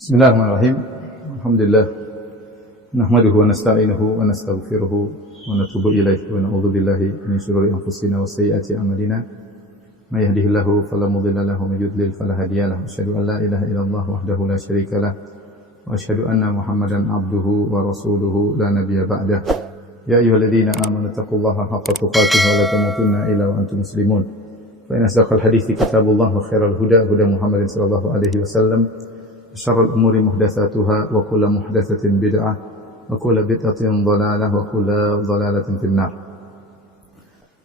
Bismillahirrahmanirrahim. Alhamdulillah. Nahmaduhu wa nasta'inuhu wa nastaghfiruhu wa natubu ilaihi wa na'udzu billahi min shururi anfusina wa sayyiati a'malina. May yahdihillahu fala mudilla lahu wa may yudlil fala hadiya lahu. Asyhadu an la ilaha illallah wahdahu la syarika lah wa asyhadu anna Muhammadan abduhu wa rasuluhu la nabiyya ba'dah. Ya ayyuhalladzina amanu taqullaha haqqa tuqatih wa la tamutunna illa wa antum muslimun. Fa inna asdaqal hadithi kitabullah wa khairal huda huda Muhammadin sallallahu alaihi wasallam. Syarrul umuri muhdatsatuha wa kullu muhdatsatin bid'ah wa kullu bid'atin dhalalah wa kullu dhalalatin finnar.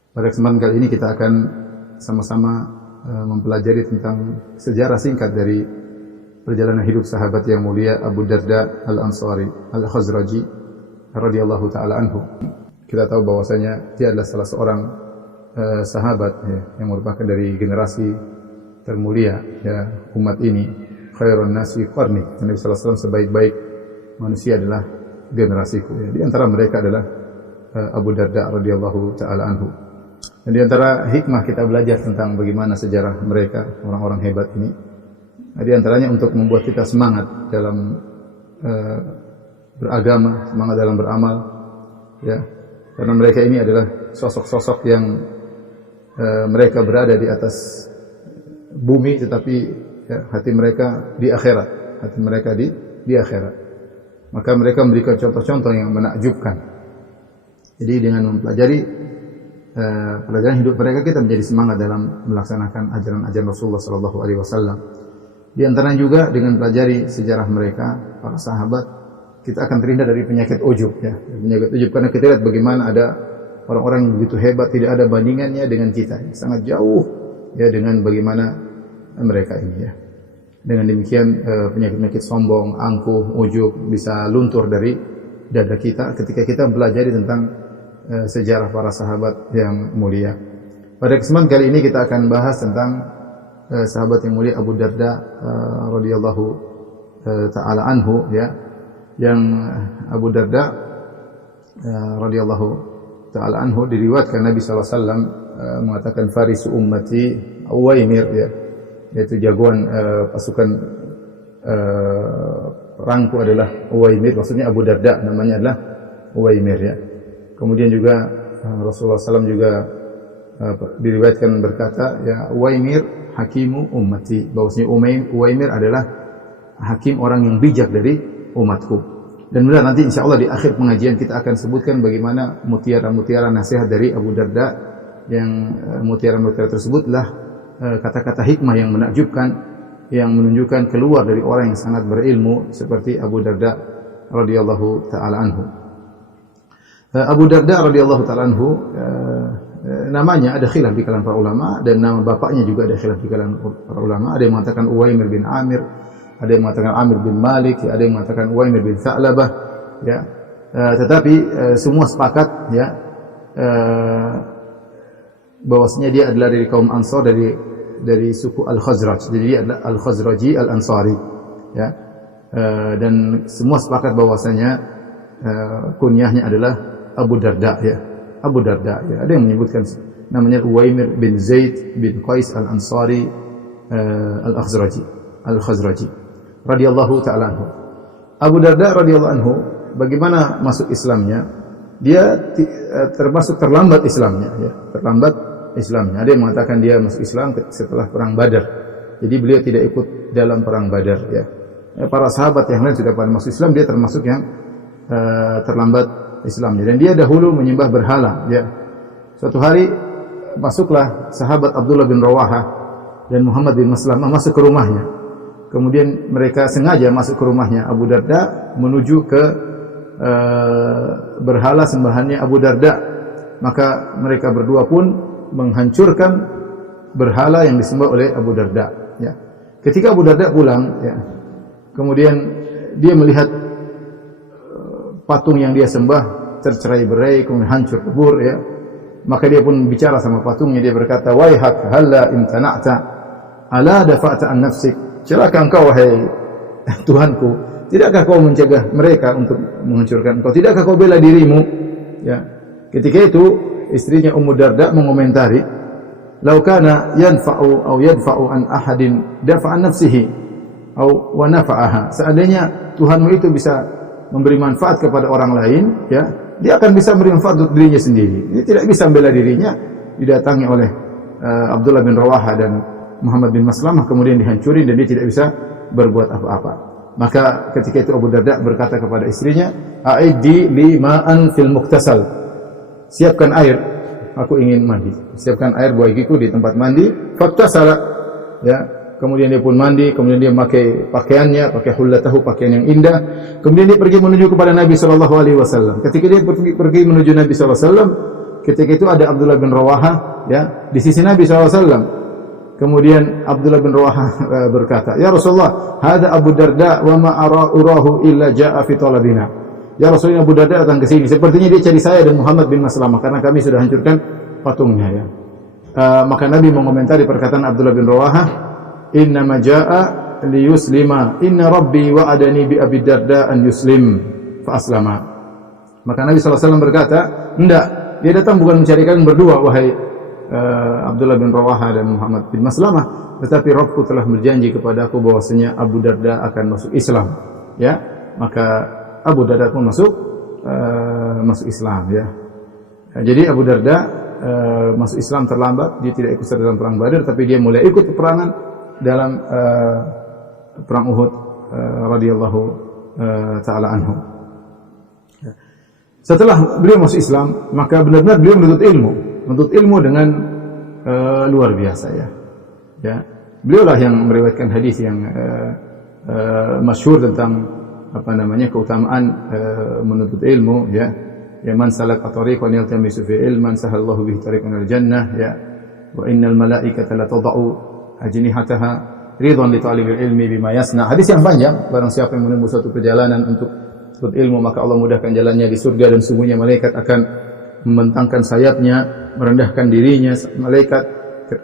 Pada kesempatan kali ini kita akan sama-sama mempelajari tentang sejarah singkat dari perjalanan hidup sahabat yang mulia Abu Darda Al-Ansari Al-Khazraji radhiyallahu taala anhu. Kita tahu bahwasanya dia adalah salah seorang sahabat yang merupakan dari generasi termulia umat ini. Khairun nasi qarni. Nabi sallallahu alaihi wasallam sebaik-baik manusia adalah generasiku. Di antara mereka adalah Abu Darda radhiyallahu taala anhu. Dan di antara hikmah kita belajar tentang bagaimana sejarah mereka, orang-orang hebat ini. Di antaranya untuk membuat kita semangat dalam beragama, semangat dalam beramal, ya. Karena mereka ini adalah sosok-sosok yang mereka berada di atas bumi, tetapi hati mereka di akhirat, hati mereka di akhirat. Maka mereka memberikan contoh-contoh yang menakjubkan. Jadi dengan mempelajari pelajaran hidup mereka, kita menjadi semangat dalam melaksanakan ajaran-ajaran Rasulullah sallallahu alaihi wasallam. Di antaranya juga dengan pelajari sejarah mereka, para sahabat, kita akan terhindar dari penyakit ujub, ya. Penyakit ujub karena kita lihat bagaimana ada orang-orang yang begitu hebat, tidak ada bandingannya dengan kita. Sangat jauh ya dengan bagaimana mereka ini, ya. Dengan demikian penyakit-penyakit sombong, angkuh, ujub bisa luntur dari dada kita ketika kita belajar tentang sejarah para sahabat yang mulia. Pada kesempatan kali ini kita akan bahas tentang sahabat yang mulia Abu Darda radhiyallahu taala anhu, ya. Yang Abu Darda radhiyallahu taala anhu diriwayatkan Nabi sallallahu alaihi wasallam mengatakan farisu ummati Uwaimir, ya. Yaitu jagoan pasukan perangku adalah Uwaimir, maksudnya Abu Darda namanya adalah Uwaimir, ya. Kemudian juga Rasulullah SAW juga diriwayatkan berkata, ya Uwaimir hakimu ummati, bahwasanya Uwaimir adalah hakim orang yang bijak dari umatku. Dan benar, nanti insyaallah di akhir pengajian kita akan sebutkan bagaimana mutiara-mutiara nasihat dari Abu Darda, yang mutiara-mutiara tersebutlah kata-kata hikmah yang menakjubkan, yang menunjukkan keluar dari orang yang sangat berilmu seperti Abu Darda radhiyallahu taala anhu. Abu Darda radhiyallahu taala anhu, namanya ada khilaf di kalangan para ulama, dan nama bapaknya juga ada khilaf di kalangan para ulama. Ada yang mengatakan Uwaimir bin Amir, ada yang mengatakan Amir bin Malik, ada yang mengatakan Uwaimir bin Tha'labah, ya. Tetapi semua sepakat, ya, bahwasanya dia adalah dari kaum Ansar, dari suku Al-Khazraj. Jadi dia adalah Al-Khazraji Al-Ansari, ya. Dan semua sepakat bahwasanya kunyahnya adalah Abu Darda, ya. Abu Darda, ya. Ada yang menyebutkan namanya Uwaimir bin Zaid bin Qais Al-Ansari Al-Khazraji radhiyallahu taala anhu. Abu Darda radhiyallahu anhu, bagaimana masuk Islamnya? Dia termasuk terlambat Islamnya, ya. Terlambat Islamnya. Ada yang mengatakan dia masuk Islam setelah perang Badar. Jadi beliau tidak ikut dalam perang Badar, ya. Para sahabat yang lain sudah pada masuk Islam, dia termasuk yang terlambat Islamnya. Dan dia dahulu menyembah berhala, ya. Suatu hari masuklah sahabat Abdullah bin Rawaha dan Muhammad bin Maslamah masuk ke rumahnya. Kemudian mereka sengaja masuk ke rumahnya Abu Darda menuju ke berhala sembahannya Abu Darda. Maka mereka berdua pun menghancurkan berhala yang disembah oleh Abu Darda, ya. Ketika Abu Darda pulang, ya, kemudian dia melihat patung yang dia sembah tercerai-berai, kemudian hancur lebur, ya. Maka dia pun bicara sama patungnya, dia berkata, "Waihak halla imtana'ta ala dafa'ta an nafsik." Celaka engkau wahai Tuhanku, tidakkah kau mencegah mereka untuk menghancurkan engkau? Tidakkah kau bela dirimu, ya. Ketika itu istrinya Ummu Darda mengomentari, "Lau kana yanfa'u aw yadfa'u an ahadin dafa'an nafsihi aw wa nafa'aha." Seandainya Tuhanmu itu bisa memberi manfaat kepada orang lain, ya, dia akan bisa memberi manfaat untuk dirinya sendiri. Dia tidak bisa membela dirinya. Didatangi oleh Abdullah bin Rawaha dan Muhammad bin Maslamah, kemudian dihancurin dan dia tidak bisa berbuat apa-apa. Maka ketika itu Abu Darda berkata kepada istrinya, "A'iddi li ma'an fil muktasal." Siapkan air, aku ingin mandi. Siapkan air bagiku di tempat mandi. Faktasala, ya. Kemudian dia pun mandi, kemudian dia memakai pakaiannya, pakai hullatahu, pakaian yang indah. Kemudian dia pergi menuju kepada Nabi sallallahu alaihi wasallam. Ketika dia pergi menuju Nabi sallallahu alaihi wasallam, ketika itu ada Abdullah bin Rawaha, ya, di sisi Nabi sallallahu alaihi wasallam. Kemudian Abdullah bin Rawaha berkata, "Ya Rasulullah, hada Abu Darda wa ma urahu illa jaa fi talabina." Ya Rasulullah, Abu Darda datang ke sini. Sepertinya dia cari saya dan Muhammad bin Maslamah karena kami sudah hancurkan patungnya, ya. Maka Nabi mengomentari perkataan Abdullah bin Rawaha, "Innama jaa liyuslima. Inna Rabbi wa'adani bi Abi Darda an yuslim fa aslama." Maka Nabi sallallahu alaihi wasallam berkata, "Enggak, dia datang bukan mencari kalian berdua, wahai Abdullah bin Rawaha dan Muhammad bin Maslamah, tetapi Rabbku telah berjanji kepada aku bahwasanya Abu Darda akan masuk Islam." Ya, maka Abu Darda pun masuk Islam, ya. Jadi Abu Darda masuk Islam terlambat, dia tidak ikut serta dalam perang Badar, tapi dia mulai ikut peperangan dalam perang Uhud radhiyallahu taala anhu. Setelah beliau masuk Islam, maka benar-benar beliau menuntut ilmu dengan luar biasa, ya. Ya, beliaulah yang meriwayatkan hadis yang masyhur tentang keutamaan menuntut ilmu, ya. Ya, man salaka tariqan yaltamisu fi ilman sahalallahu bihi tariqan ilal jannah, ya. Wa innal malaikata la tad'u ajnihataha ridwan li talibil ilmi bima yasna. Hadis yang panjang, barang siapa yang menempuh suatu perjalanan untuk menuntut ilmu, maka Allah mudahkan jalannya di surga, dan sungguhnya malaikat akan membentangkan sayapnya, merendahkan dirinya, malaikat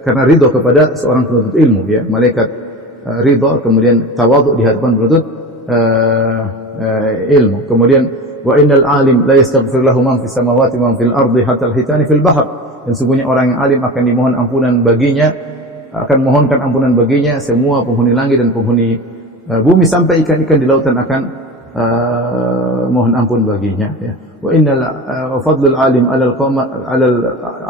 karena ridha kepada seorang penuntut ilmu, ya. Malaikat ridha, kemudian tawadhu di hadapan penuntut ilmu. Kemudian wa innal alim la yastaghfir lahu man fis samawati wa man fil ardi hatta al-hitani fil bahr. Dan sungguhnya orang yang alim akan dimohon ampunan baginya, akan mohonkan ampunan baginya semua penghuni langit dan penghuni bumi, sampai ikan-ikan di lautan akan mohon ampun baginya, ya. Wa innal fadlul alim 'alal qamar 'alal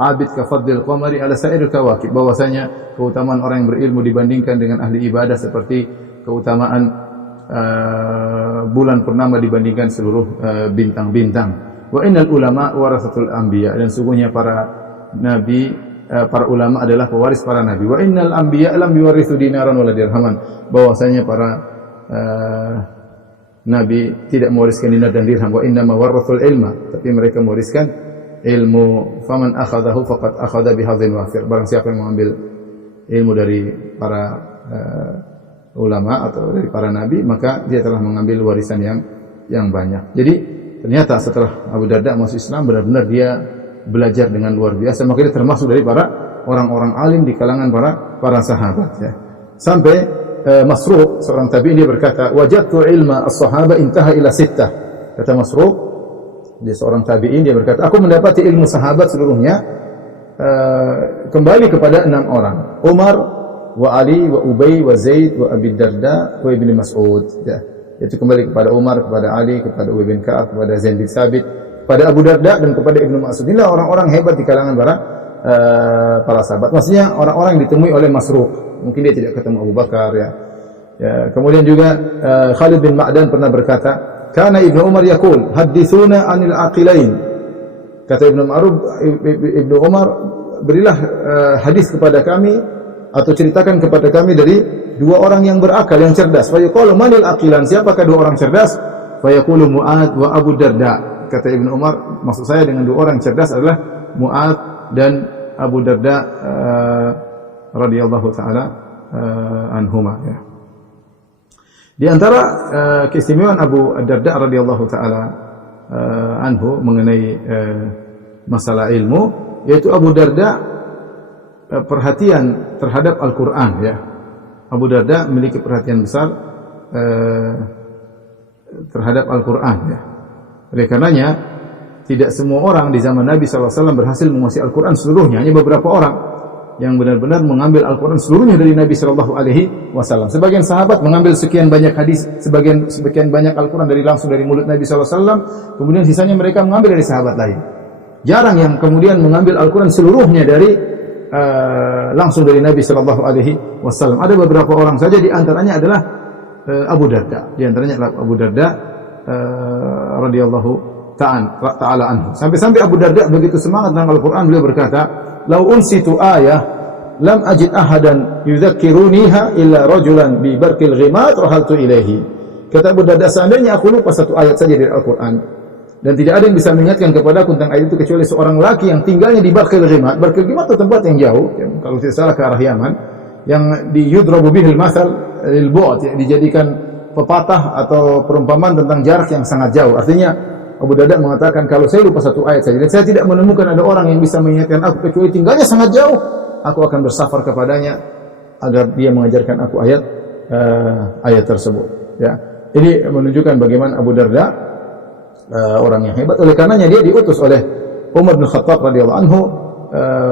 'abid ka fadlil qamari 'ala sa'iril kawakib. Bahwasanya keutamaan orang yang berilmu dibandingkan dengan ahli ibadah seperti keutamaan bulan purnama dibandingkan seluruh bintang-bintang. Wa innal ulama warasatul anbiya. Dan sungguhnya para nabi, para ulama adalah pewaris para nabi. Wa innal anbiya lam yuwarithu dinaran wala dirhaman. Bahwasanya para nabi tidak mewariskan dinar dan dirham. Wa inna ma warathul ilma, tapi mereka mewariskan ilmu. Faman akhadahu faqad akhadha bihadzin wafir. Barang siapa yang mengambil ilmu dari para ulama atau dari para nabi, maka dia telah mengambil warisan yang banyak. Jadi ternyata setelah Abu Darda masuk Islam, benar-benar dia belajar dengan luar biasa, maka dia termasuk dari para orang-orang alim di kalangan para sahabat, ya. Sampai Masruq, seorang tabi'in, dia berkata, "Wajadtu ilma as-sahaba intaha ila sittah." Kata Masruq, dia seorang tabi'in, dia berkata, "Aku mendapati ilmu sahabat seluruhnya kembali kepada 6 orang. Umar, wa Ali, wa Ubay, wa Zaid, wa Abi Darda, wa Ibnu Mas'ud." Ya, itu kembali kepada Umar, kepada Ali, kepada Ubay bin Ka'ab, kepada Zaid bin Sabit, kepada Abu Darda, dan kepada Ibnu Mas'ud. Inilah orang-orang hebat di kalangan para sahabat. Maksudnya orang-orang yang ditemui oleh Masruq. Mungkin dia tidak ketemu Abu Bakar, ya. Kemudian juga Khalid bin Ma'dan pernah berkata, "Kana Ibnu Umar yaqul, hadithuna 'anil aqilain." Kata Ibnu Umar, "Berilah hadis kepada kami atau ceritakan kepada kami dari 2 orang yang berakal, yang cerdas." Fa yaqulu manil aqilan, siapakah 2 orang cerdas? Fa yaqulu Mu'adz wa Abu Darda. Kata Ibnu Umar, maksud saya dengan 2 orang cerdas adalah Mu'adz dan Abu Darda radhiyallahu taala anhuma, ya. Di antara keistimewaan Abu Darda radhiyallahu taala anhu mengenai masalah ilmu, yaitu Abu Darda perhatian terhadap Al-Qur'an, ya. Abu Darda memiliki perhatian besar terhadap Al-Qur'an, ya. Oleh karenanya tidak semua orang di zaman Nabi SAW berhasil menguasai Al-Quran seluruhnya. Hanya beberapa orang yang benar-benar mengambil Al-Quran seluruhnya dari Nabi SAW. Sebagian sahabat mengambil sekian banyak hadis, sekian banyak Al-Quran langsung dari mulut Nabi SAW. Kemudian sisanya mereka mengambil dari sahabat lain. Jarang yang kemudian mengambil Al-Quran seluruhnya langsung dari Nabi SAW. Ada beberapa orang saja, di antaranya adalah Abu Darda. Di antaranya adalah Abu Darda radhiyallahu ta'ala anhu. Sampai-sampai Abu Darda begitu semangat tentang Al-Quran, beliau berkata, "Lau unsitu ayah lam ajid ahadan yudzakkiruniha illa rajulan bi barqil ghimat rahaltu ilaihi." Kata Abu Darda, seandainya aku lupa satu ayat saja dari Al-Quran dan tidak ada yang bisa mengingatkan kepadaku tentang ayat itu kecuali seorang laki yang tinggalnya di Barqil Ghimat. Barqil Ghimat itu tempat yang jauh, kalau tidak salah ke arah Yaman, yang yudrabu bihil mathal lil bu'd, dijadikan pepatah atau perumpamaan tentang jarak yang sangat jauh. Artinya Abu Darda mengatakan, kalau saya lupa satu ayat saja dan saya tidak menemukan ada orang yang bisa mengingatkan aku kecuali tinggalnya sangat jauh, aku akan bersafar kepadanya agar dia mengajarkan aku ayat tersebut. Ya, ini menunjukkan bagaimana Abu Darda orang yang hebat. Oleh karenanya dia diutus oleh Umar bin Khattab radhiyallahu anhu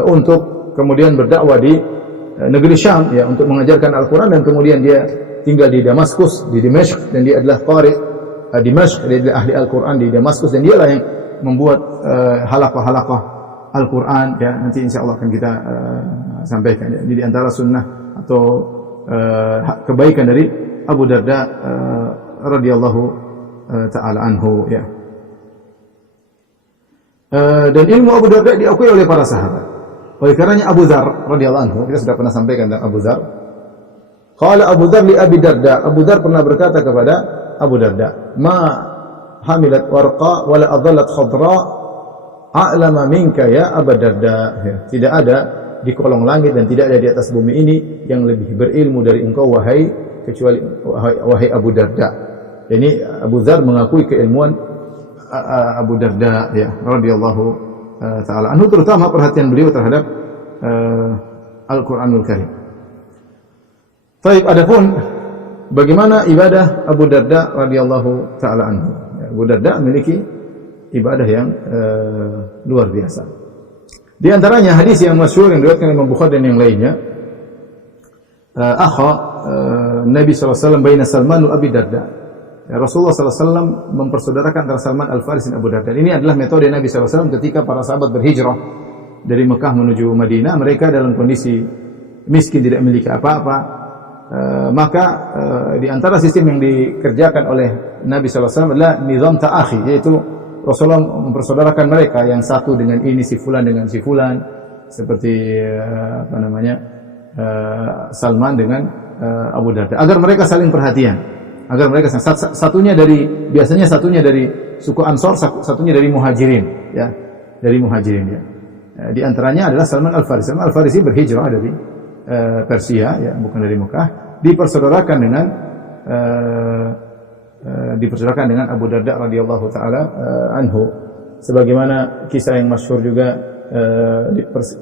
untuk kemudian berdakwah di negeri Syam, ya, untuk mengajarkan Al-Quran, dan kemudian dia tinggal di Damaskus, di Dimashq, dan dia adalah qari Dimashq, dia adalah ahli Al-Quran di Damaskus, dan dialah yang membuat halaqah-halaqah Al-Quran, ya, nanti insyaallah akan kita sampaikan. Ya. Jadi di antara sunnah atau kebaikan dari Abu Darda radhiyallahu ta'ala anhu, ya. Dan ilmu Abu Darda diakui oleh para sahabat. Oleh karenanya Abu Dzar radhiyallahu anhu, kita sudah pernah sampaikan tentang Abu Dzar. Qala Abu Dzar li Abi Darda, Abu Dzar pernah berkata kepada Abu Darda, "Ma hamilat warqa wa la adallat khadra a'lama minka ya Abu Darda." Ya, tidak ada di kolong langit dan tidak ada di atas bumi ini yang lebih berilmu dari engkau wahai Abu Darda. Ini Abu Dzar mengakui keilmuan Abu Darda, ya, radhiyallahu ta'ala anhu, terutama perhatian beliau terhadap Al-Quranul Karim. Baik, adapun bagaimana ibadah Abu Darda radhiyallahu ta'ala anhu. Abu Darda memiliki ibadah yang luar biasa. Di antaranya hadis yang masyhur yang diriwayatkan Imam Bukhari dan yang lainnya, Nabi SAW baina Salman wa Abi Darda. Rasulullah SAW mempersaudarakan antara Salman Al-Farisi dan Abu Darda. Ini adalah metode Nabi SAW ketika para sahabat berhijrah dari Mekah menuju Madinah. Mereka dalam kondisi miskin, tidak memiliki apa-apa. Maka di antara sistem yang dikerjakan oleh Nabi SAW adalah nizam ta'akhi, yaitu Rasulullah mempersaudarakan mereka, yang satu dengan ini, si fulan dengan si fulan, seperti Salman dengan Abu Darda, agar mereka saling perhatian. Agar mereka biasanya satunya dari suku Ansor, satunya dari Muhajirin, ya, dari Muhajirin, ya. Di antaranya adalah Salman Al-Farisi. Salman Al-Farisi berhijrah dari Persia, ya, bukan dari Mekah, dipersaudarakan dengan Abu Darda radhiyallahu taala anhu. Sebagaimana kisah yang masyhur juga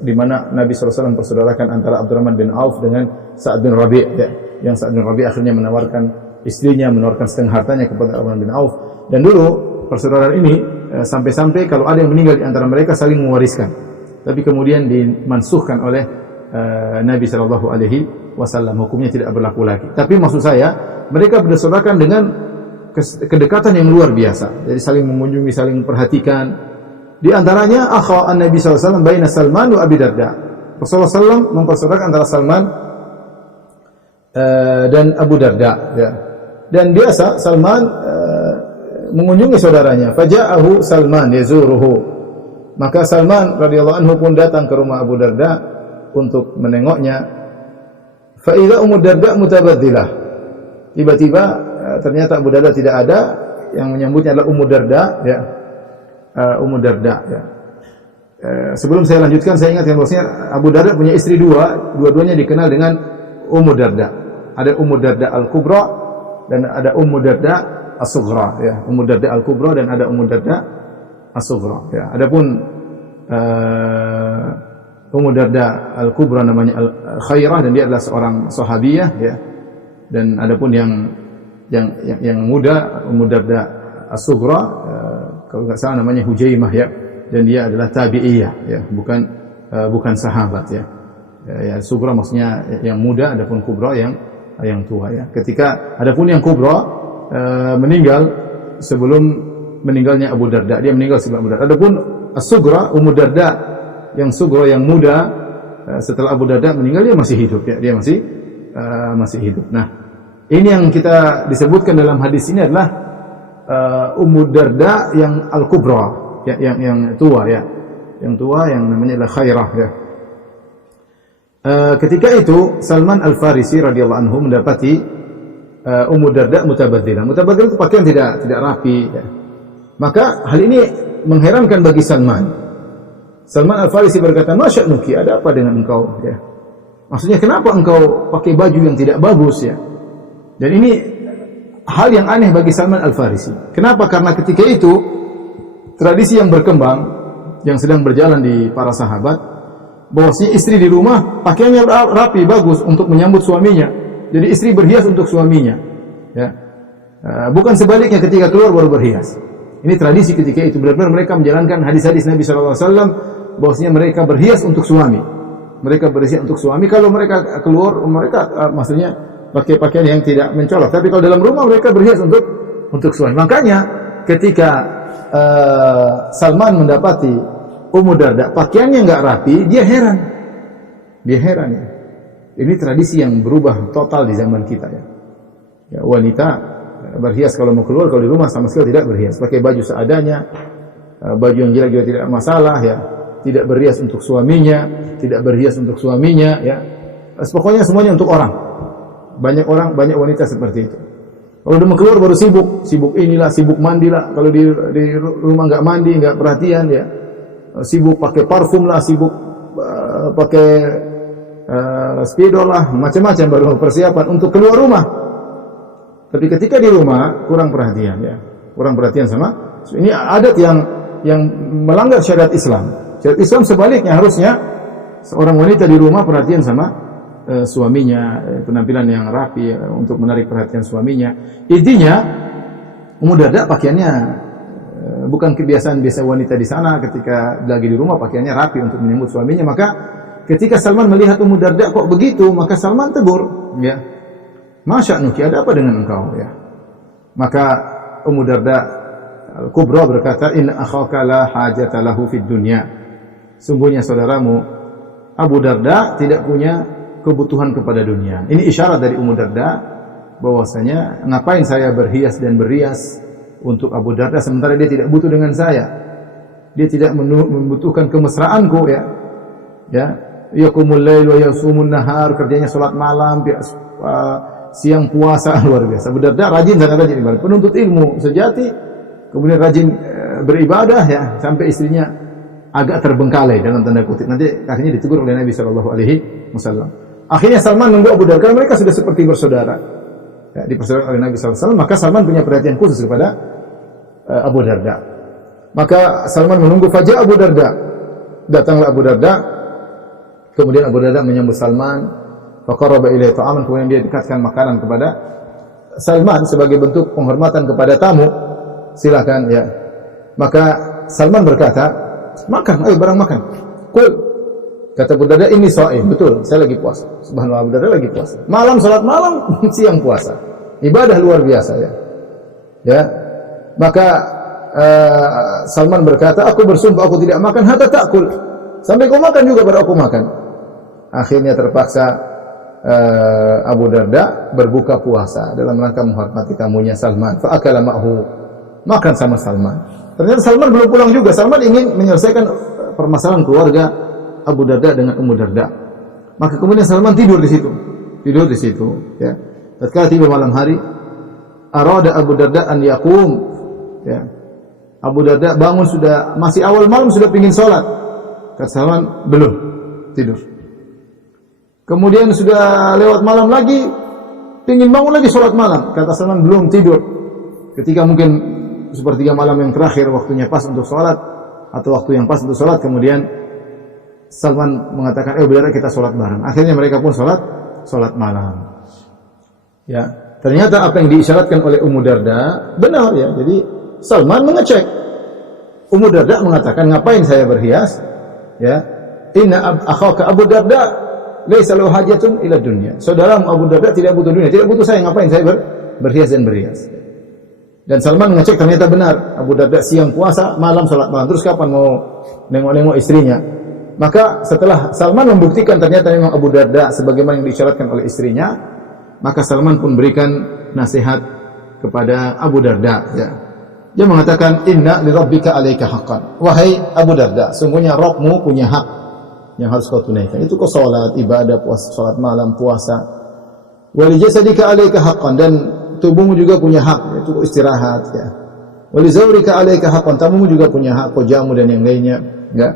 di mana Nabi SAW mempersaudarakan antara Abdurrahman bin Auf dengan Sa'ad bin Rabi', ya, yang Sa'ad bin Rabi' akhirnya menawarkan istrinya, menawarkan setengah hartanya kepada Abdurrahman bin Auf. Dan dulu persaudaraan ini sampai-sampai kalau ada yang meninggal di antara mereka saling mewariskan. Tapi kemudian dimansuhkan oleh Nabi SAW, hukumnya tidak berlaku lagi. Tapi maksud saya, mereka bersaudarakan dengan kedekatan yang luar biasa. Jadi saling mengunjungi, saling memperhatikan. Di antaranya Nabi SAW baina Salman wa Abi Darda. Rasulullah SAW mempersaudarakan antara Salman dan Abu Darda, ya. Dan biasa Salman mengunjungi saudaranya. Faja'ahu Salman yazuruhu. Maka Salman radhiyallahu anhu pun datang ke rumah Abu Darda untuk menengoknya. Fa idza Ummu Darda mutabaddilah. Tiba-tiba ternyata Abu Darda tidak ada, yang menyambutnya adalah Ummu Darda, ya. Ummu Darda, ya. Sebelum saya lanjutkan, saya ingatkan bahwasanya Abu Darda punya istri dua-duanya dikenal dengan Ummu Darda. Ada Ummu Darda Al-Kubra dan ada Ummu Darda As-Sughra, ya. Ummu Darda Al-Kubra dan ada Ummu Darda As-Sughra, ya. Adapun Ummu Darda Al-Kubra namanya Al-Khairah dan dia adalah seorang sahabiyah, ya. Dan adapun yang muda Ummu Darda As-Sughra kalau nggak salah namanya Hujaimah ya, dan dia adalah tabi'iyah ya, bukan sahabat ya. Ya, sugra maksudnya yang muda, adapun kubra yang tua ya. Ketika adapun yang kubra meninggal sebelum meninggalnya Abu Darda, dia meninggal sebelum Abu Darda. Adapun as-sugra, Ummu Darda, yang sugra yang muda setelah Abu Darda meninggal, dia masih hidup ya, dia masih hidup. Nah, ini yang kita disebutkan dalam hadis ini adalah Ummu Darda yang al-kubra, yang tua ya. Yang tua yang namanya adalah Khairah ya. Ketika itu Salman Al-Farisi radhiyallahu anhu mendapati Ummu Darda mutabaddilah. Mutabaddilah itu pakaian tidak rapi ya. Maka hal ini mengherankan bagi Salman. Salman Al-Farisi berkata, "Masya'nuki, ada apa dengan engkau?" ya. Maksudnya kenapa engkau pakai baju yang tidak bagus ya? Dan ini hal yang aneh bagi Salman Al-Farisi. Kenapa? Karena ketika itu tradisi yang berkembang, yang sedang berjalan di para sahabat, bahwasanya istri di rumah pakaiannya rapi, bagus untuk menyambut suaminya. Jadi istri berhias untuk suaminya. Ya. Bukan sebaliknya ketika keluar baru berhias. Ini tradisi ketika itu. Benar-benar mereka menjalankan hadis-hadis Nabi SAW, bahwasanya mereka berhias untuk suami. Mereka berhias untuk suami. Kalau mereka keluar, mereka maksudnya pakai pakaian yang tidak mencolok. Tapi kalau dalam rumah mereka berhias untuk suami. Makanya ketika Salman mendapati Ummu Darda pakaiannya enggak rapi, dia heran. Dia heran ya. Ini tradisi yang berubah total di zaman kita ya. Ya, wanita berhias kalau mau keluar, kalau di rumah sama sekali tidak berhias. Pakai baju seadanya, baju yang jelek juga tidak masalah ya. Tidak berhias untuk suaminya, tidak berhias untuk suaminya ya. Pokoknya semuanya untuk orang. Banyak wanita seperti itu. Kalau udah mau keluar baru sibuk inilah, sibuk mandilah. Kalau di rumah enggak mandi, enggak perhatian ya. Sibuk pakai parfum lah, sibuk pakai spidol lah, macam-macam baru persiapan untuk keluar rumah. Tapi ketika di rumah kurang perhatian ya, kurang perhatian sama ini adat yang melanggar syariat Islam. Syariat Islam sebaliknya, harusnya seorang wanita di rumah perhatian sama suaminya, penampilan yang rapi untuk menarik perhatian suaminya. Intinya Ummu Darda pakaiannya bukan kebiasaan biasa wanita di sana, ketika lagi di rumah pakaiannya rapi untuk menyambut suaminya. Maka ketika Salman melihat Ummu Darda kok begitu, maka Salman tegur, ya, "Masya'nuki, ada apa dengan engkau?" ya. Maka Ummu Darda Al-Kubra berkata, "Inna akhaka la hajata lahu fid dunya." Sungguhnya saudaramu Abu Darda tidak punya kebutuhan kepada dunia. Ini isyarat dari Ummu Darda bahwasanya ngapain saya berhias dan berias untuk Abu Darda sementara dia tidak butuh dengan saya. Dia tidak membutuhkan kemesraanku ya. Ya, yaqumul lail wa yasumun nahar, kerjanya salat malam, siang puasa, luar biasa. Abu Darda rajin sangat rajin ibadah, penuntut ilmu sejati, kemudian rajin beribadah ya, sampai istrinya agak terbengkalai dalam tanda kutip. Nanti akhirnya ditegur oleh Nabi sallallahu alaihi wasallam. Akhirnya Salman nunggu Abu Darda, mereka sudah seperti bersaudara. Ya, dipersaudarakan oleh Nabi SAW, maka Salman punya perhatian khusus kepada Abu Darda. Maka Salman menunggu, fajar Abu Darda. Datanglah Abu Darda, kemudian Abu Darda menyambut Salman, faqarraba ilaihi ta'aman, kemudian dia dekatkan makanan kepada Salman sebagai bentuk penghormatan kepada tamu. Silakan ya. Maka Salman berkata, "Makan, ayo barang makan." Kul. Kata Abu Darda, "Ini shaim." Betul, saya lagi puasa. Subhanallah, Abu Darda lagi puasa. Malam salat malam, siang puasa. Ibadah luar biasa ya. Ya. Maka Salman berkata, "Aku bersumpah aku tidak makan hatta ta'kul." Sampai kau makan juga baru aku makan. Akhirnya terpaksa Abu Darda berbuka puasa dalam rangka menghormati tamunya Salman. Fa akala ma'hu, makan sama Salman. Ternyata Salman belum pulang juga. Salman ingin menyelesaikan permasalahan keluarga Abu Darda dengan Ummu Darda. Maka kemudian Salman tidur di situ, ya. Tatkala tiba malam hari, arada Abu Darda an yaqum, ya. Abu Darda bangun masih awal malam sudah pingin salat. Kata Salman, belum, tidur. Kemudian sudah lewat malam lagi, pingin bangun lagi salat malam. Kata Salman, belum, tidur. Ketika mungkin sepertiga malam yang terakhir waktunya pas untuk salat atau waktu yang pas untuk salat, kemudian Salman mengatakan, "Benar kita salat bareng." Akhirnya mereka pun salat malam. Ya, ternyata apa yang diisyaratkan oleh Ummu Darda benar ya. Jadi Salman mengecek Ummu Darda mengatakan, ngapain saya berhias? Ya, inna akhaka Abu Darda laisa lahu hajatun ila dunya. Saudaramu Abu Darda tidak butuh dunia, tidak butuh saya, ngapain saya berhias dan berhias? Dan Salman mengecek, ternyata benar. Abu Darda siang puasa, malam salat malam. Terus kapan mau nengok-nengok istrinya? Maka setelah Salman membuktikan ternyata memang Abu Darda sebagaimana yang diisyaratkan oleh istrinya, maka Salman pun berikan nasihat kepada Abu Darda, ya. Dia mengatakan, inna li rabbika 'alaika haqqan. Wahai Abu Darda, sungguhnya Rabbmu punya hak yang harus kau tunaikan. Itu kau salat, ibadah, puasa, salat malam, puasa. Wa li jasadika 'alaika haqqan, dan tubuhmu juga punya hak, yaitu istirahat, ya. Wa li zawrika 'alaika haqqan, tamumu juga punya hak, kau jamu dan yang lainnya, ya.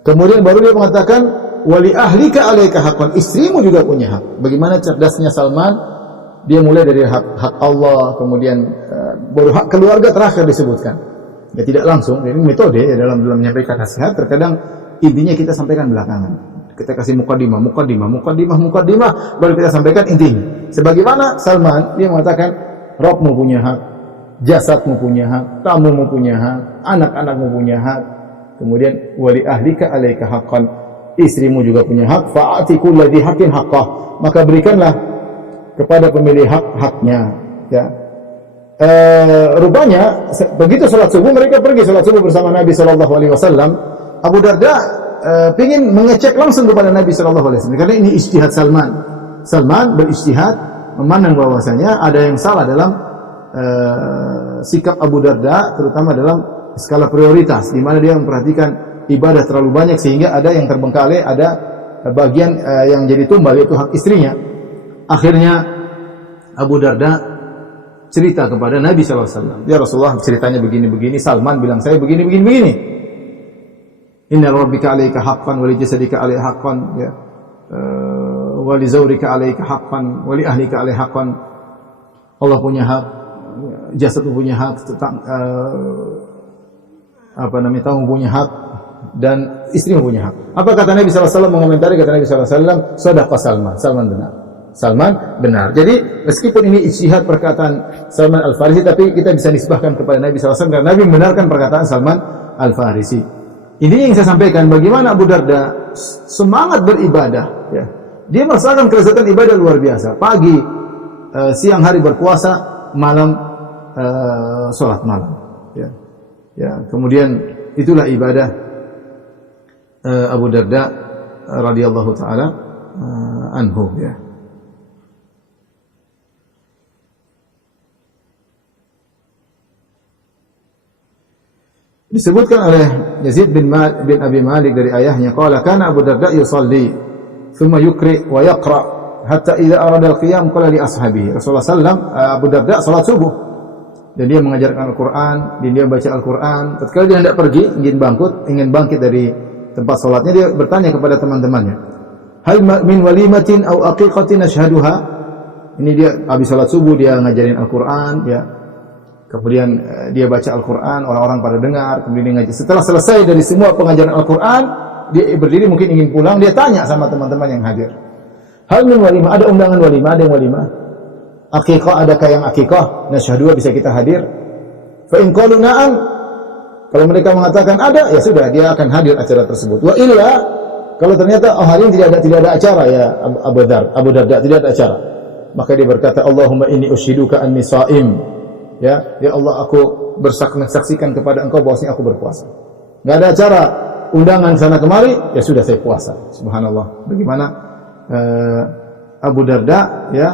Kemudian baru dia mengatakan, wa li ahlika 'alaika haqqan, istrimu juga punya hak. Bagaimana cerdasnya Salman? Dia mulai dari hak Allah, kemudian baru hak keluarga terakhir disebutkan. Ya tidak langsung, ini metode ya, dalam menyampaikan nasihat terkadang intinya kita sampaikan belakangan. Kita kasih mukaddimah, baru kita sampaikan intinya. Sebagaimana Salman, dia mengatakan, Rabbmu punya hak, jasadmu punya hak, tamumu punya hak, anak-anakmu punya hak. Kemudian wali ahlika 'alaika haqqan, istrimu juga punya hak, fa'ati kulli haqqin haqqah, maka berikanlah kepada pemilik hak-haknya, ya. Rupanya begitu salat subuh, mereka pergi salat subuh bersama Nabi sallallahu alaihi wasallam. Abu Darda ingin mengecek langsung kepada Nabi sallallahu alaihi wasallam karena ini ijtihad Salman. Salman berijtihad, memandang bahwasanya ada yang salah dalam sikap Abu Darda, terutama dalam skala prioritas, di mana dia memperhatikan ibadah terlalu banyak sehingga ada yang terbengkalai, ada bagian yang jadi tumbal, yaitu hak istrinya. Akhirnya Abu Darda cerita kepada Nabi SAW. Ya Rasulullah, ceritanya begini-begini. Salman bilang saya begini-begini. Inna rabbika 'alaika haqqan wa li jasadika 'alaika haqqan, ya. Wa li zawrika 'alaika haqqan wa li ahlika 'alaika haqqan. Allah punya hak, jasadmu punya hak, tamu punya hak, dan istrimu punya hak. Apa kata Nabi SAW mengomentari? Kata Nabi SAW, shadaqa Salman. Salman benar. Jadi meskipun ini ijtihad perkataan Salman Al-Farisi, tapi kita bisa nisbahkan kepada Nabi SAW karena Nabi membenarkan perkataan Salman Al-Farisi. Ini yang saya sampaikan, bagaimana Abu Darda semangat beribadah, ya. Dia merasakan kelezatan ibadah luar biasa. Pagi, siang hari berpuasa, malam salat malam, ya. Ya, kemudian itulah ibadah Abu Darda radhiyallahu taala anhu, ya. Disebutkan oleh Yazid bin Abi Malik dari ayahnya, qala kana Abu Darda yusalli thumma yukri wa yaqra hatta idza arada al-qiyam qala li ashabihi. Rasulullah sallallahu Abu Darda salat subuh dan dia mengajarkan Al-Qur'an, dan dia baca Al-Qur'an. Tatkala dia hendak pergi, ingin bangkit dari tempat salatnya, dia bertanya kepada teman-temannya, hal min walimatin aw aqiqatin ashhaduha. Ini dia habis salat subuh, dia ngajarin Al-Qur'an, ya. Kemudian dia baca Al-Quran, orang-orang pada dengar, kemudian dia ngaji. Setelah selesai dari semua pengajaran Al-Quran, dia berdiri mungkin ingin pulang, dia tanya sama teman-teman yang hadir, hal min walimah, ada undangan walimah, ada yang walimah? Aqiqah, adakah yang aqiqah? Nasyhadu, bisa kita hadir? Fa in qalu na'am, kalau mereka mengatakan ada, ya sudah, dia akan hadir acara tersebut. Wa illa, kalau ternyata hari ini tidak ada acara, ya Abu Darda tidak ada acara, maka dia berkata, Allahumma inni ushiduka anni sha'im. Ya Allah, aku bersaksikan kepada engkau bahwasanya aku berpuasa. Enggak ada acara, undangan sana kemari, ya sudah saya puasa. Subhanallah. Bagaimana Abu Darda, ya,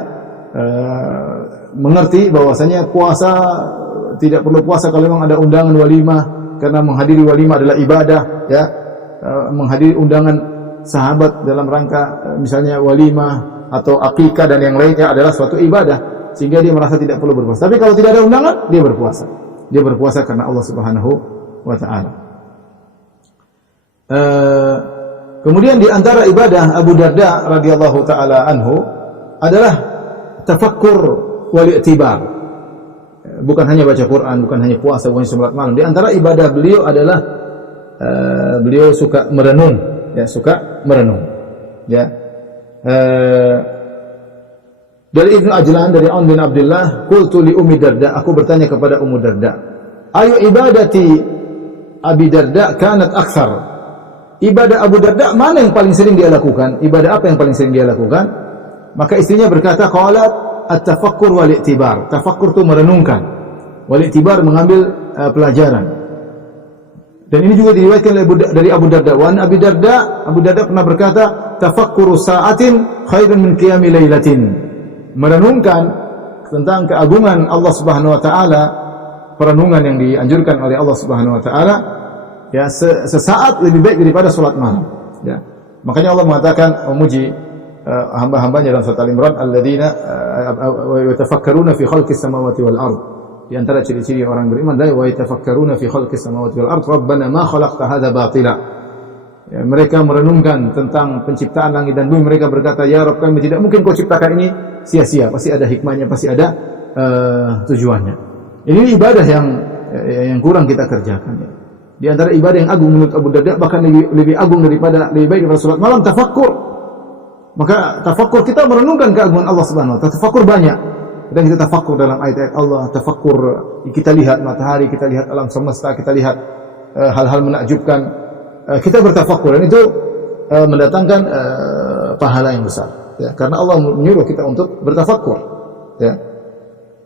mengerti bahwasanya puasa tidak perlu puasa kalau memang ada undangan walimah, karena menghadiri walimah adalah ibadah, ya. Menghadiri undangan sahabat dalam rangka misalnya walimah atau akikah dan yang lainnya adalah suatu ibadah, sehingga dia merasa tidak perlu berpuasa. Tapi kalau tidak ada undangan, dia berpuasa. Dia berpuasa karena Allah Subhanahu wa taala. Kemudian di antara ibadah Abu Darda radhiyallahu taala anhu adalah tafakkur wal i'tibar. Bukan hanya baca Quran, bukan hanya puasa, bukan hanya salat malam. Di antara ibadah beliau adalah beliau suka merenung, ya, suka merenung. Ya. Dari Ibnu Ajlan, dari Aun bin Abdullah, qultu li Ummi Darda, aku bertanya kepada Ummu Darda, ayu ibadati Abi Darda kanat akthar. Ibadah Abu Darda mana yang paling sering dia lakukan? Ibadah apa yang paling sering dia lakukan? Maka istrinya berkata, qalat at-tafakkur wal i'tibar. Tafakkur itu merenungkan. Wal i'tibar mengambil pelajaran. Dan ini juga diriwayatkan dari Abu Darda. Wa an Abi Darda, Abu Darda pernah berkata, tafakkuru sa'atin khairun min qiyami lailatin. Merenungkan tentang keagungan Allah Subhanahu wa taala, perenungan yang dianjurkan oleh Allah Subhanahu wa taala, ya, sesaat lebih baik daripada salat malam, ya. Makanya Allah mengatakan memuji hamba-hambanya dalam surat Al-Imran, alladzina yatafakkaruna fi khalqis samawati wal ard. Di antara ciri-ciri orang beriman adalah wa yatafakkaruna fi khalqis samawati wal ard, rabbana ma khalaqta hadza batila. Ya, mereka merenungkan tentang penciptaan langit dan bumi. Mereka berkata, ya Rabb kami, tidak mungkin kau ciptakan ini sia-sia, pasti ada hikmahnya, pasti ada tujuannya. Ini ibadah yang kurang kita kerjakan, ya. Di antara ibadah yang agung menurut Abu Darda, bahkan lebih agung lebih baik daripada salat malam, tafakkur. Maka tafakkur, kita merenungkan keagungan Allah Subhanahu wa taala. Tafakkur banyak. Dan kita tafakkur dalam ayat-ayat Allah, tafakkur kita lihat matahari, kita lihat alam semesta, kita lihat hal-hal menakjubkan. Kita bertafakkur, dan itu mendatangkan pahala yang besar, ya. Karena Allah menyuruh kita untuk bertafakkur, ya.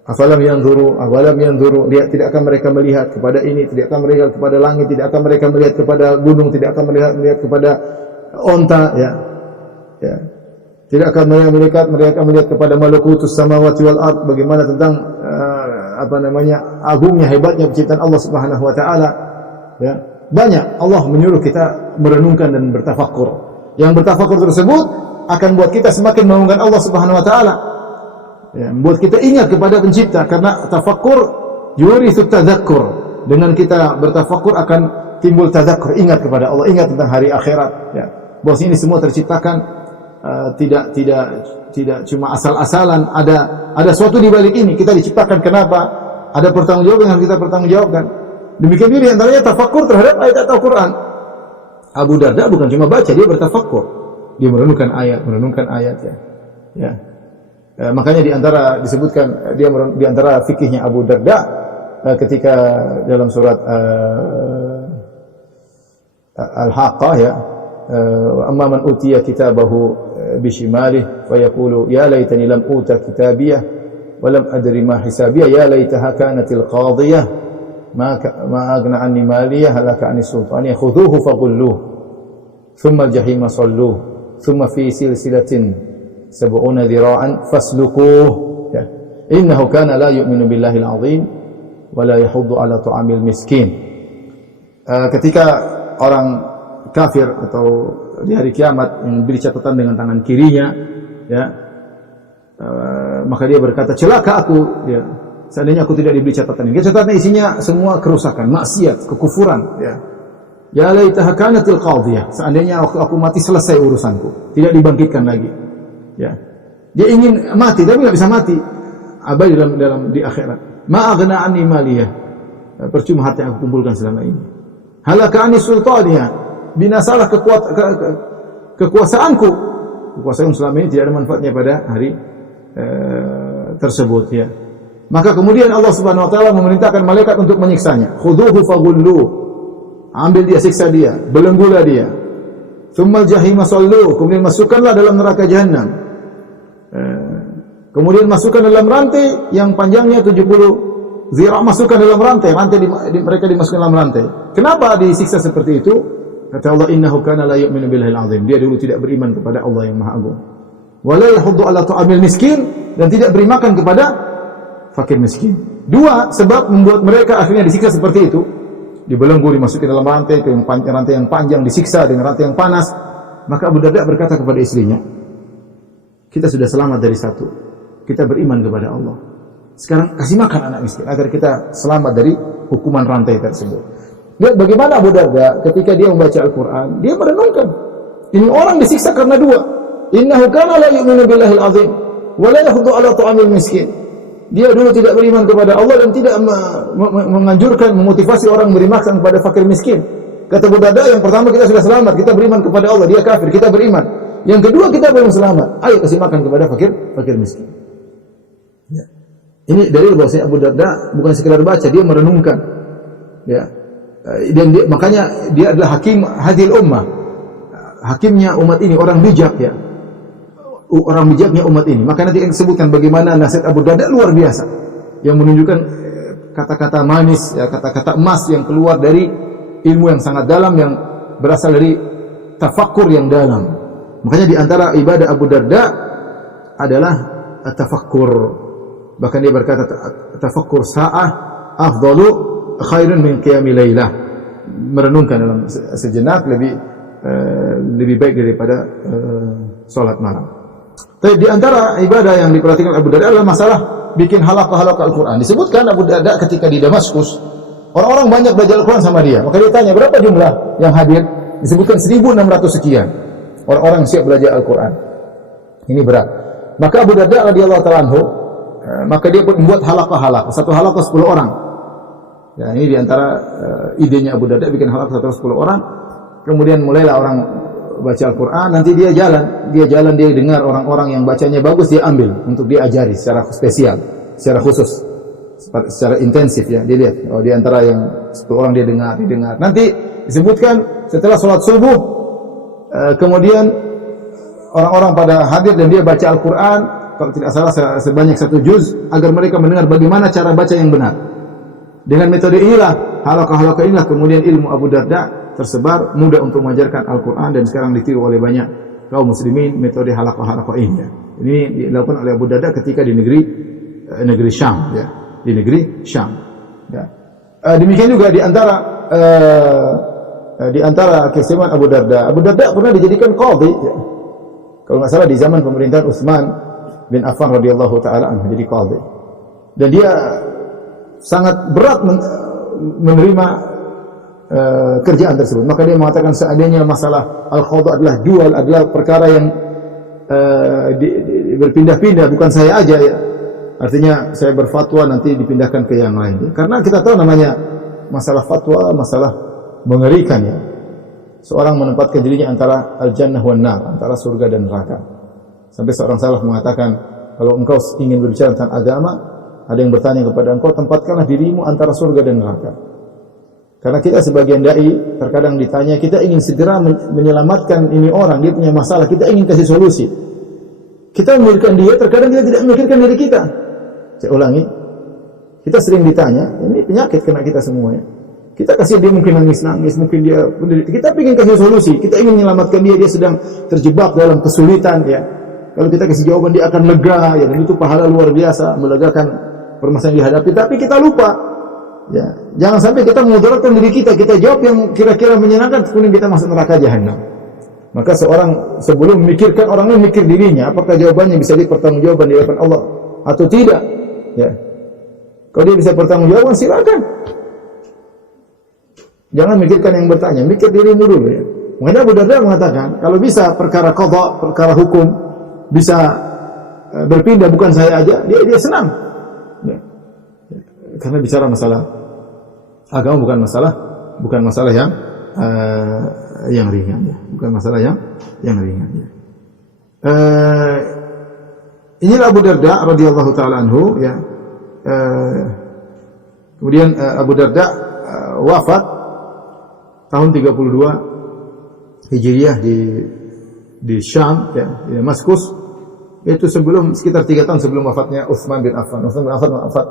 Awalam yanzuru, lihat, tidak akan mereka melihat kepada ini, tidak akan melihat kepada langit, tidak akan mereka melihat kepada gunung, tidak akan melihat kepada onta, ya. Ya. Tidak akan mereka melihat kepada malakutus samawati wal ard, bagaimana tentang agungnya, hebatnya penciptaan Allah Subhanahu wa taala, ya. Banyak Allah menyuruh kita merenungkan dan bertafakkur. Yang bertafakkur tersebut akan buat kita semakin mengagungkan Allah Subhanahu wa taala. Ya, membuat kita ingat kepada pencipta, karena tafakkur yurithu tadzakkur. Dengan kita bertafakkur akan timbul tadzakkur, ingat kepada Allah, ingat tentang hari akhirat, ya. Bahwa ini semua terciptakan tidak cuma asal-asalan, ada sesuatu di balik ini. Kita diciptakan kenapa? Ada pertanggungjawaban yang kita pertanggungjawabkan. Demikian juga antaranya tafakkur terhadap ayat Al-Quran. Abu Darda bukan cuma baca, dia bertafakkur. Dia merenungkan ayat, ya. Ya. Makanya disebutkan di antara fikihnya Abu Darda ketika dalam surat Al-Haqqah, ya, amma man utiya kitabahu bishimalih fa yaqulu ya laitani lam uta kitabiyah wa lam adri ma hisabiyah ya laitaha kanatil qadiyah ma aghna anni maliyah halaka anni sultani khudhuhu faghulluh thumma al-jahima salluh thumma fi silsilatin 70 dhira'an fasluquh, ya. Innahu kana la yu'minu billahi al-'azim wa la yahuddu 'ala ta'amil miskin. Ketika orang kafir atau di hari kiamat yang diberi catatan dengan tangan kirinya, ya, maka dia berkata, celaka aku, ya, seandainya aku tidak diberi catatan ini. Catatan isinya semua kerusakan, maksiat, kekufuran, ya. Ya laitaha kanatil qadhiyah, seandainya aku mati selesai urusanku, tidak dibangkitkan lagi, ya. Dia ingin mati tapi enggak bisa mati, abadi di akhirat. Ma aghna anni maliyah, percuma harta yang aku kumpulkan selama ini. Halaka anni sultaniyah, binasalah kekuasaanku. Kekuasaan selama ini tidak ada manfaatnya pada hari tersebut, ya. Maka kemudian Allah Subhanahu wa taala memerintahkan malaikat untuk menyiksanya. Khudhuhu faghulluh, ambil dia, siksa dia, belenggulah dia. Tsummal jahima salluh, kemudian masukkanlah dalam neraka jahanam. Kemudian masukkan dalam rantai yang panjangnya 70 zira', masukkan dalam rantai mereka dimasukkan dalam rantai. Kenapa disiksa seperti itu? Kata Allah, innahu kana la yu'minu billahi al-'azim. Dia dulu tidak beriman kepada Allah yang Maha Agung. Wa la yahuddu 'ala ta'amil miskin, dan tidak beri makan kepada fakir miskin. Dua sebab membuat mereka akhirnya disiksa seperti itu. Dibelenggu, dimasukin dalam rantai yang panjang, disiksa dengan rantai yang panas. Maka Abu Darda berkata kepada istrinya, kita sudah selamat dari satu, kita beriman kepada Allah. Sekarang kasih makan anak miskin agar kita selamat dari hukuman rantai tersebut. Lihat bagaimana Abu Darda ketika dia membaca Al-Quran, dia merenungkan, ini orang disiksa karena dua. Innahu kana la yu'minu billahi al-'azim wa la yahuddu 'ala ta'amil miskin. Dia dulu tidak beriman kepada Allah dan tidak menganjurkan, memotivasi orang beri makan kepada fakir miskin. Kata Abu Darda, yang pertama kita sudah selamat, kita beriman kepada Allah, dia kafir, kita beriman. Yang kedua kita belum selamat, ayo kasih makan kepada fakir miskin. Ya. Ini dalil bahwasanya Abu Darda bukan sekedar baca, dia merenungkan. Ya. Dan makanya dia adalah hakim hadil ummah. Hakimnya umat ini, orang bijak ya. Orang bijaknya umat ini. Maka nanti disebutkan bagaimana nasihat Abu Darda luar biasa. Yang menunjukkan kata-kata manis, ya, kata-kata emas yang keluar dari ilmu yang sangat dalam, yang berasal dari tafakkur yang dalam. Makanya di antara ibadah Abu Darda adalah tafakkur. Bahkan dia berkata, tafakkur sa'ah afdalu khairun min qiyamil lailah. Merenungkan dalam sejenak lebih baik daripada salat malam. Tapi di antara ibadah yang diperhatikan Abu Darda adalah masalah bikin halaqah Al-Quran. Disebutkan Abu Darda ketika di Damaskus, orang-orang banyak belajar Al-Quran sama dia. Maka dia tanya, berapa jumlah yang hadir? Disebutkan 1.600 sekian orang-orang siap belajar Al-Quran. Ini berat. Maka Abu Darda radhiyallahu ta'ala anhu, maka dia pun membuat halaqah. Satu halaqah 10 orang. Ya, ini di antara idenya Abu Darda, bikin halaqah 10 orang. Kemudian mulailah orang baca Al-Quran, nanti dia dengar orang-orang yang bacanya bagus, dia ambil untuk dia ajari secara spesial, secara khusus, secara intensif ya. Dia lihat, di antara yang 10 orang dia dengar. Nanti disebutkan setelah sholat subuh, kemudian orang-orang pada hadir dan dia baca Al-Quran, kalau tidak salah sebanyak 1 juz, agar mereka mendengar bagaimana cara baca yang benar. Dengan metode inilah, halaqah inilah, kemudian ilmu Abu Darda tersebar, mudah untuk mengajarkan Al-Quran, dan sekarang ditiru oleh banyak kaum muslimin metode halaqah ini ya. Ini dilakukan oleh Abu Darda ketika di negeri Syam ya, di negeri Syam ya. Demikian juga di antara keistimewaan Abu Darda pernah dijadikan qadhi ya. Kalau nggak salah di zaman pemerintahan Utsman bin Affan radhiyallahu taala anhu, jadi qadhi. Dan dia sangat berat menerima kerjaan tersebut. Maka dia mengatakan, seandainya masalah al-qadha adalah perkara yang berpindah-pindah, bukan saya aja ya. Artinya saya berfatwa nanti dipindahkan ke yang lain. Karena kita tahu namanya masalah fatwa, masalah mengerikan ya. Seorang menempatkan dirinya antara al-jannah wan nar, antara surga dan neraka. Sampai seorang salaf mengatakan, kalau engkau ingin berbicara tentang agama, ada yang bertanya kepada engkau, tempatkanlah dirimu antara surga dan neraka. Karena kita sebagian dai terkadang ditanya, kita ingin segera menyelamatkan ini orang, dia punya masalah, kita ingin kasih solusi. Kita memikirkan dia, terkadang kita tidak memikirkan diri kita. Saya ulangi, kita sering ditanya, ini penyakit kena kita semuanya. Kita kasih dia mungkin nangis, mungkin dia menderita. Kita ingin kasih solusi, kita ingin menyelamatkan dia sedang terjebak dalam kesulitan ya. Kalau kita kasih jawaban, dia akan lega ya, dan itu pahala luar biasa, melegakan permasalahan yang dihadapi. Tapi kita lupa. Ya, jangan sampai kita memudaratkan diri kita jawab yang kira-kira menyenangkan, kemudian kita masuk neraka jahanam. Maka seorang sebelum memikirkan, orangnya mikir dirinya, apakah jawabannya bisa dipertanggungjawabkan di hadapan Allah atau tidak. Ya. Kalau dia bisa pertanggungjawabkan, silakan. Jangan mikirkan yang bertanya, mikir dirimu dulu ya. Makanya Abu Darda mengatakan, kalau bisa perkara qadha, perkara hukum bisa berpindah, bukan saya aja, dia senang. Ya. Karena bicara masalah agama bukan masalah yang ringan ya, bukan masalah yang ringan ya. Inilah Abu Darda radhiyallahu taala anhu ya. Kemudian Abu Darda wafat tahun 32 Hijriah di Syam ya, di Damaskus. Itu sekitar 3 tahun sebelum wafatnya Utsman bin Affan. Utsman bin Affan wafat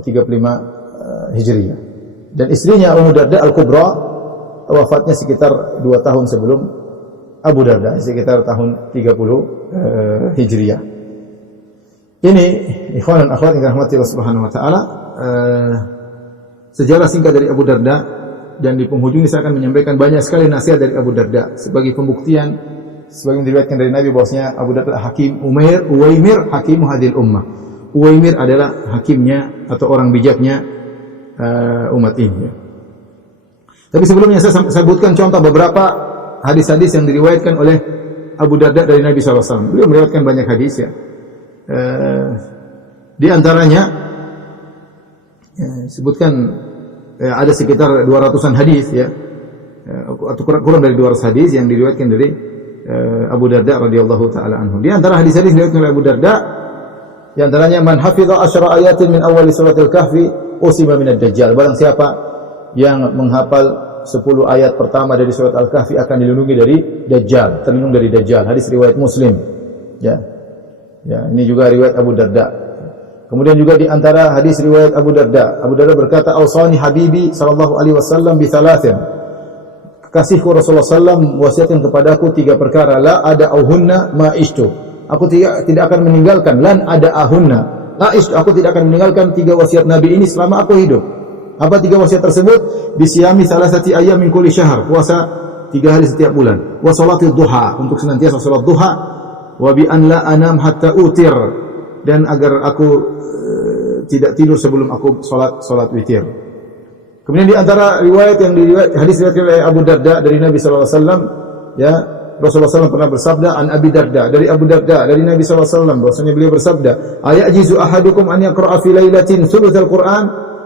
35 Hijriah. Dan istrinya Ummu Darda Al-Kubra wafatnya sekitar 2 tahun sebelum Abu Darda, sekitar tahun 30 Hijriah. Ini ikhwan dan akhwat yang dirahmati Allah Subhanahu wa taala, sejarah singkat dari Abu Darda, dan di penghujung ini saya akan menyampaikan banyak sekali nasihat dari Abu Darda sebagai pembuktian, sebagai yang diriwayatkan dari Nabi bahwasanya Abu Darda Hakim Uwaimir hakimu hadil ummah. Uwaimir adalah hakimnya atau orang bijaknya umat ini. Tapi sebelumnya saya sebutkan contoh beberapa hadis-hadis yang diriwayatkan oleh Abu Darda dari Nabi SAW. Beliau meriwayatkan banyak hadis ya. Di antaranya sebutkan ada sekitar 200-an hadis ya, atau kurang dari 200 hadis yang diriwayatkan dari Abu Darda radhiyallahu taala anhu. Di antara hadis-hadis diriwayatkan oleh Abu Darda, di antaranya man hafidha 10 ayatin min awal suratil kahfi usima minad dajjal. Barang siapa yang menghafal 10 ayat pertama dari surat Al-Kahfi akan dilindungi dari Dajjal, terlindung dari Dajjal. Hadis riwayat Muslim. Ya. Ya, ini juga riwayat Abu Darda. Kemudian juga di antara hadis riwayat Abu Darda berkata, "Ausani habibi sallallahu alaihi wasallam bi thalathin." Kekasihku Rasulullah sallam wasiatkan kepadaku 3 perkara, la ada auhunna ma ishtu. Aku tidak akan meninggalkan, lan ada ahunna. La ishtu, aku tidak akan meninggalkan 3 wasiat Nabi ini selama aku hidup. Apa 3 wasiat tersebut? Bisiyami salasati ayyam min kulli syahr, puasa 3 hari setiap bulan. Wa salatil duha, untuk senantiasa salat duha. Wa bi an la anam hatta utir, dan agar aku tidak tidur sebelum aku salat witir. Kemudian di antara riwayat yang hadis riwayat oleh Abu Darda dari Nabi sallallahu alaihi wasallam, ya, Rasulullah SAW pernah bersabda, an Abi Darda, dari Abu Darda dari Nabi sallallahu alaihi wasallam, bahwasanya beliau bersabda, ayajizu ahadukum an yaqra'a fi lailatin thulutsal Qur'an?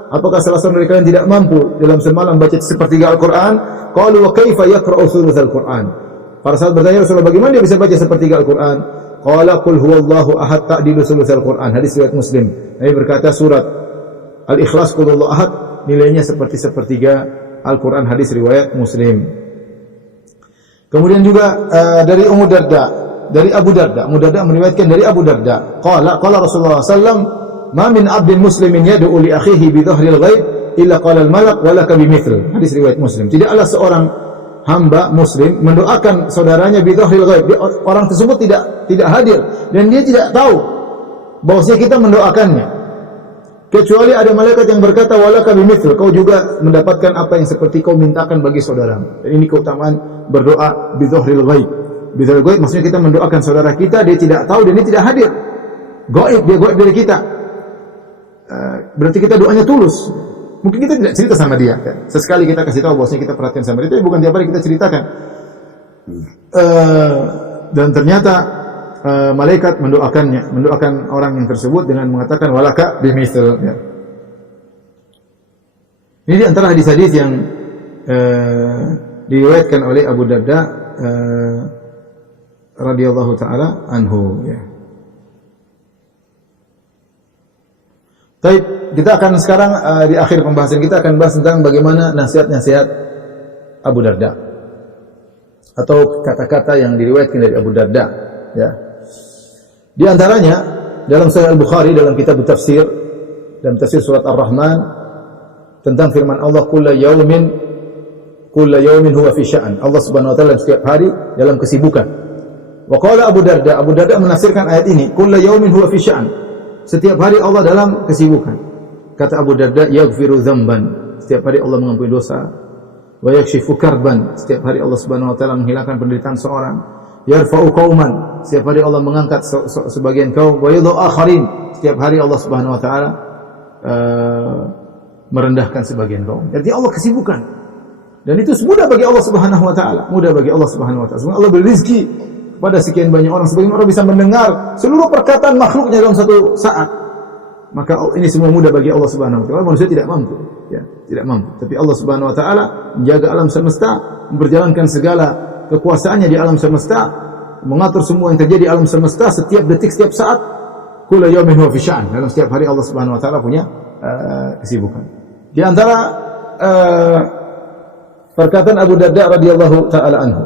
Apakah salah seorang dari kalian tidak mampu dalam semalam baca sepertiga Al-Qur'an? Qalu wa kaifa yaqra'u thulutsal Qur'an? Para sahabat bertanya, Rasulullah, bagaimana dia bisa baca sepertiga Al-Qur'an? Qala qul huwallahu ahad ta'dilu thulutsal Qur'an. Hadis riwayat Muslim. Nabi berkata, surat Al-Ikhlas qul huwallahu ahad nilainya seperti sepertiga Al-Qur'an. Hadis riwayat Muslim. Kemudian juga dari Ummu Darda, dari Abu Darda. Ummu Darda meriwayatkan dari Abu Darda. Qala Rasulullah sallallahu ma min 'abdin muslimin yad'u li akhihi bi dhahril ghaib illa qala al-malak wa laka bimithl. Hadis riwayat Muslim. Tidaklah seorang hamba muslim mendoakan saudaranya bi dhahril ghaib. Orang tersebut tidak hadir dan dia tidak tahu bahwasanya kita mendoakannya. Kecuali ada malaikat yang berkata wa laka bimithl, kau juga mendapatkan apa yang seperti kau mintakan bagi saudaramu. Dan ini keutamaan berdoa bi dhahril ghaib. Bi dhahril ghaib maksudnya kita mendoakan saudara kita, dia tidak tahu dan dia tidak hadir. Gaib, dia gaib dari kita. Berarti kita doanya tulus. Mungkin kita tidak cerita sama dia. Sesekali kita kasih tahu bahwasanya kita perhatian sama dia, tapi bukan tiap hari kita ceritakan. Dan ternyata malaikat mendoakan orang yang tersebut dengan mengatakan walaka bimitsal. Ya. Ini di antara hadis-hadis yang diriwayatkan oleh Abu Darda radhiyallahu taala anhu. Ya. Baik, kita akan sekarang di akhir pembahasan kita akan bahas tentang bagaimana nasihat-nasihat Abu Darda atau kata-kata yang diriwayatkan dari Abu Darda. Ya. Di antaranya dalam Sahih Al-Bukhari dalam kitab tafsir, dalam tafsir surat Ar-Rahman tentang firman Allah kullu yaumin huwa fi sya'an. Allah Subhanahu wa taala setiap hari dalam kesibukan. Wa qala Abu Darda menafsirkan ayat ini, kullu yaumin huwa fi sya'an. Setiap hari Allah dalam kesibukan. Kata Abu Darda, yaghfiru dzamban. Setiap hari Allah mengampuni dosa. Wa yakshifu karban. Setiap hari Allah Subhanahu wa taala menghilangkan penderitaan seorang. Yarfa'u qauman. Setiap hari Allah mengangkat sebagian kaum. Wa yadhu akharin. Setiap hari Allah Subhanahu wa taala merendahkan sebagian kaum. Jadi Allah kesibukan. Dan itu mudah bagi Allah Subhanahu wa taala. Mudah bagi Allah Subhanahu wa taala. Semoga Allah beri rezeki pada sekian banyak orang, sebagian orang bisa mendengar seluruh perkataan makhluknya dalam satu saat. Maka ini semua mudah bagi Allah Subhanahu wa taala. Manusia tidak mampu, ya, tidak mampu. Tapi Allah Subhanahu wa taala menjaga alam semesta, memperjalankan segala kekuasaannya di alam semesta, mengatur semua yang terjadi di alam semesta setiap detik, setiap saat. Kullu yaumin huwa fi sya'an. Dalam setiap hari Allah Subhanahu wa taala punya kesibukan. Di antara perkataan Abu Darda radhiyallahu taala anhu,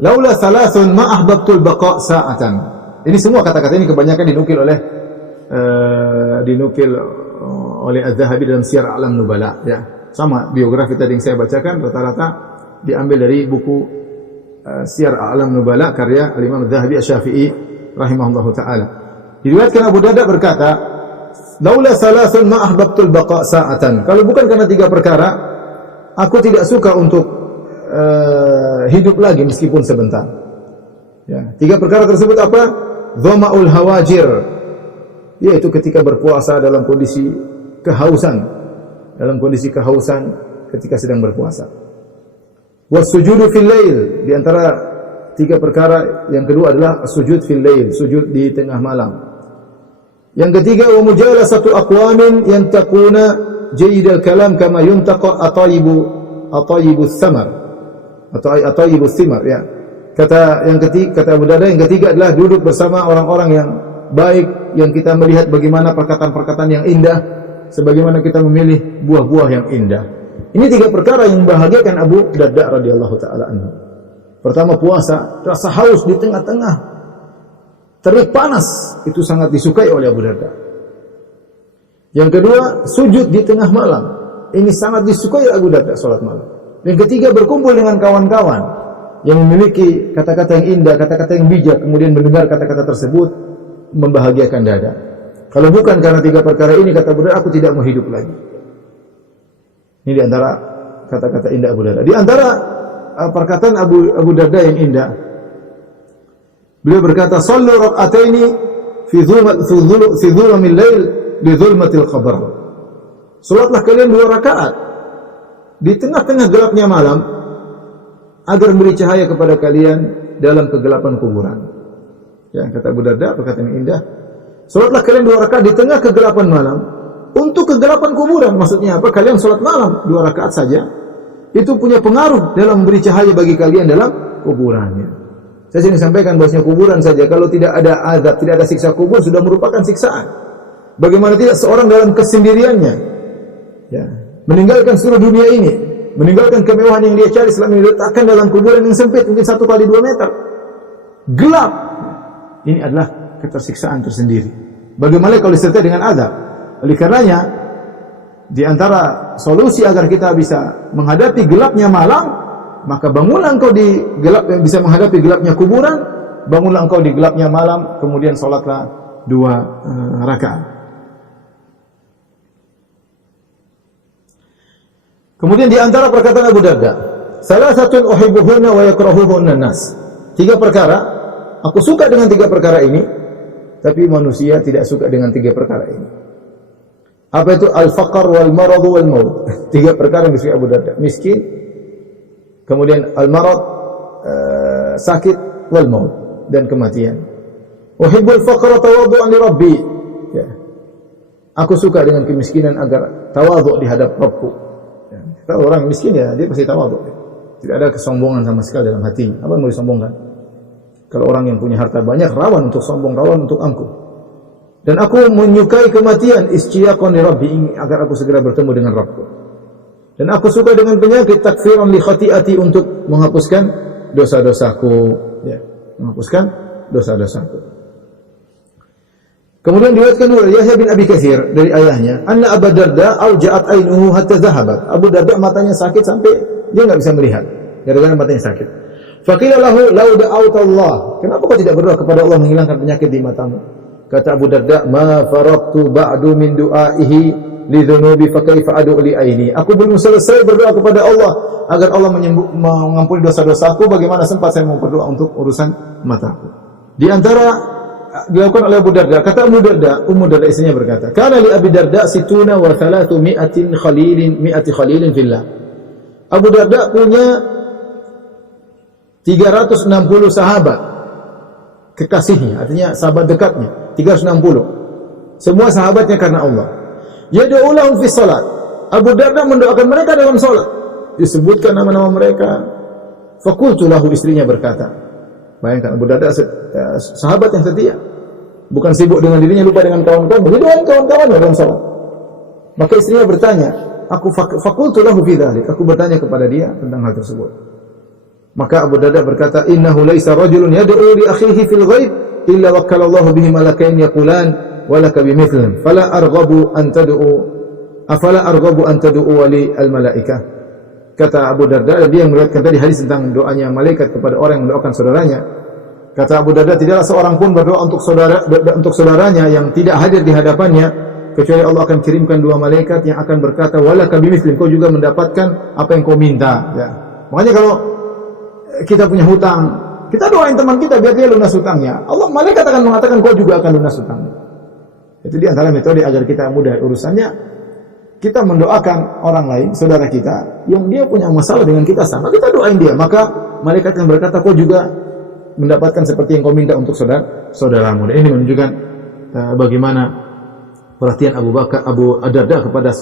laula salasun ma ahbabtul baqa' sa'atan. Ini semua kata-kata ini kebanyakan dinukil oleh Az-Zahabi dalam Syiar A'lam Nubala, ya. Sama biografi tadi yang saya bacakan rata-rata diambil dari buku Syiar A'lam Nubala karya Al-Imam Az-Zahabi Asy-Syafi'i rahimahullahu taala. Diriwayatkan Abu Darda berkata, laula salasun ma ahbabtul baqa' sa'atan. Kalau bukan karena 3 perkara, aku tidak suka untuk hidup lagi meskipun sebentar. Ya, 3 perkara tersebut apa? Dhama'ul hawajir, yaitu ketika berpuasa dalam kondisi kehausan, ketika sedang berpuasa. Wasujudu fil lail, di antara 3 perkara yang kedua adalah sujud fil lail, sujud di tengah malam. Yang ketiga wa mujalasatu aqwamin yantakuna jayyidal kalam kama yuntaqa atayibus samar. Atau ibu thimar, ya. Kata Abu Darda yang ketiga adalah duduk bersama orang-orang yang baik, yang kita melihat bagaimana perkataan-perkataan yang indah, sebagaimana kita memilih buah-buah yang indah. Ini 3 perkara yang membahagiakan Abu Darda radhiyallahu taala anhu. Pertama, puasa, rasa haus di tengah-tengah terik panas, itu sangat disukai oleh Abu Darda. Yang kedua, sujud di tengah malam. Ini sangat disukai Abu Darda, salat malam. Yang ketiga, berkumpul dengan kawan-kawan yang memiliki kata-kata yang indah, kata-kata yang bijak, kemudian mendengar kata-kata tersebut membahagiakan dada. Kalau bukan karena 3 perkara ini, kata Abu Darda, aku tidak mau hidup lagi. Ini di antara kata-kata indah Abu Darda. Di antara perkataan Abu Darda yang indah, beliau berkata, "Shallu rak'ataini fi dhulumil lail bi dhulmatil qabr." Salatlah kalian 2 rakaat di tengah-tengah gelapnya malam agar memberi cahaya kepada kalian dalam kegelapan kuburan. Ya, kata Abu Darda, perkataan yang indah. Salatlah kalian 2 rakaat di tengah kegelapan malam untuk kegelapan kuburan. Maksudnya apa? Kalian salat malam 2 rakaat saja, itu punya pengaruh dalam memberi cahaya bagi kalian dalam kuburannya. Saya sering sampaikan bahwasanya kuburan saja kalau tidak ada azab, tidak ada siksa kubur, sudah merupakan siksaan. Bagaimana tidak seorang dalam kesendiriannya, ya, meninggalkan seluruh dunia ini, meninggalkan kemewahan yang dia cari selama ini, diletakkan dalam kuburan yang sempit, mungkin 1 kali 2 meter, gelap. Ini adalah ketersiksaan tersendiri. Bagaimana kalau disertai dengan azab? Oleh karenanya, di antara solusi agar kita bisa menghadapi gelapnya malam, maka bangunlah engkau bisa menghadapi gelapnya kuburan, bangunlah engkau di gelapnya malam, kemudian salatlah 2 rakaat. Kemudian di antara perkataan Abu Darda, "Salasatun uhibbuhunna wa yakrahuhunna nas." 3 perkara, aku suka dengan 3 perkara ini, tapi manusia tidak suka dengan 3 perkara ini. Apa itu? Al-faqr wal marad wal maut. 3 perkara yang disukai Abu Darda. Miskin, kemudian al-marad, sakit, wal maut, dan kematian. Uhibbul faqra tawadhu'an li rabbi. Ya. Aku suka dengan kemiskinan agar tawadhu di hadap Rabbku. Ya. Kalau orang miskin, ya dia pasti tawadhu. Tidak ada kesombongan sama sekali dalam hatinya. Apa yang mau disombongkan? Kalau orang yang punya harta banyak, rawan untuk sombong, rawan untuk angkuh. Dan aku menyukai kematian, ishtiyaqan li rabbi, agar aku segera bertemu dengan Rabbku. Dan aku suka dengan penyakit, takfiran li khati'ati, untuk menghapuskan dosa-dosaku, ya, menghapuskan dosa-dosaku. Kemudian diriwayatkan oleh Yahya bin Abi Katsir dari ayahnya, anna Abu Darda auja'at ainuhu hatta dhahabat. Abu Darda matanya sakit sampai dia enggak bisa melihat, gara-gara matanya sakit. Faqila lahu law da'awta Allah, kenapa kau tidak berdoa kepada Allah menghilangkan penyakit di matamu? Kata Abu Darda, ma faraqtu ba'du min du'aihi li dhunubi fa kaifa ad'u li aini. Aku belum selesai berdoa kepada Allah agar Allah mengampuni dosa-dosaku, bagaimana sempat saya mau berdoa untuk urusan mataku. Di antara dilakukan oleh Abu Darda, kata Ummu Darda istrinya berkata, kana li Abi Darda situna wa 300 khalilin fillah. Abu Darda punya 360 sahabat kekasihnya, artinya sahabat dekatnya, 360. Semua sahabatnya karena Allah. Yad'u lahum fi salat. Abu Darda mendoakan mereka dalam salat. Disebutkan nama-nama mereka. Faqultu lahu, istrinya berkata. Bayangkan Abu Darda sahabat yang setia. Bukan sibuk dengan dirinya, lupa dengan kawan-kawan, dia doain kawan-kawannya dalam salat. Maka istrinya bertanya, faqultu lahu fi dzalik. Aku bertanya kepada dia tentang hal tersebut. Maka Abu Darda berkata, innahu laisa rajulun yad'u li akhihi fil ghaib illa wakkala Allah bihi malakain yaqulan wa laka bimithlim fala arghabu an tad'u li al malaikah. Kata Abu Darda, dia yang meriwayatkan tadi hadis tentang doanya malaikat kepada orang yang mendoakan saudaranya. Kata Abu Darda, tidaklah seorang pun berdoa untuk saudaranya yang tidak hadir di hadapannya kecuali Allah akan kirimkan 2 malaikat yang akan berkata, wa laka bimithlim, kau juga mendapatkan apa yang kau minta. Ya. Makanya kalau kita punya hutang, kita doain teman kita biar dia lunas hutangnya. Allah, malaikat akan mengatakan kau juga akan lunas hutangnya. Itu di antara metode agar kita mudah urusannya. Kita mendoakan orang lain, saudara kita, yang dia punya masalah dengan kita sama, kita doain dia. Maka malaikat akan berkata, kau juga mendapatkan seperti yang kau minta untuk saudaramu. Dan ini menunjukkan bagaimana perhatian Abu Darda kepada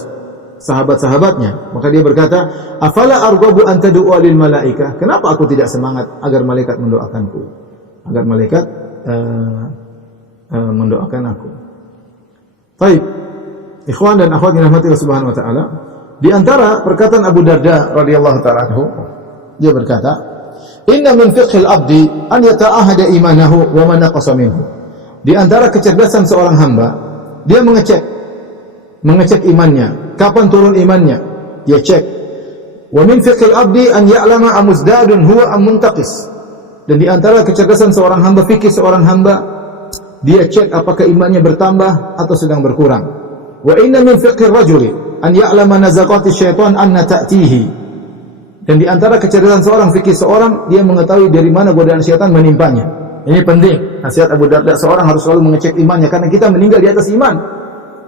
sahabat-sahabatnya. Maka dia berkata, afala arghabu an tad'u lil malaikah? Kenapa aku tidak semangat agar malaikat mendoakanku? Agar malaikat mendoakan aku. Baik. Ikhwan dan akhwat yang dirahmati Allah Subhanahu wa taala, Di antara perkataan Abu Darda radhiyallahu ta'ala anhu, dia berkata, "Inna min fiqhil abdi an yata'ahada imanahu wa ma naqasa minhu." Di antara kecerdasan seorang hamba, dia mengecek imannya. Kapan turun imannya? Dia cek. Wa min fiqhil abdi an ya'lama amuzdadun huwa am muntaqis. Dan di antara kecerdasan seorang hamba, fikih seorang hamba, dia cek apakah imannya bertambah atau sedang berkurang. Wa inna min fiqhir rajuli an ya'lama nazaqati syaitan anna ta'tihi. Dan di antara kecerdasan seorang, fikih seorang, dia mengetahui dari mana godaan syaitan menimpanya. Ini penting. Nasihat Abu Darda, seorang harus selalu mengecek imannya karena kita meninggal di atas iman.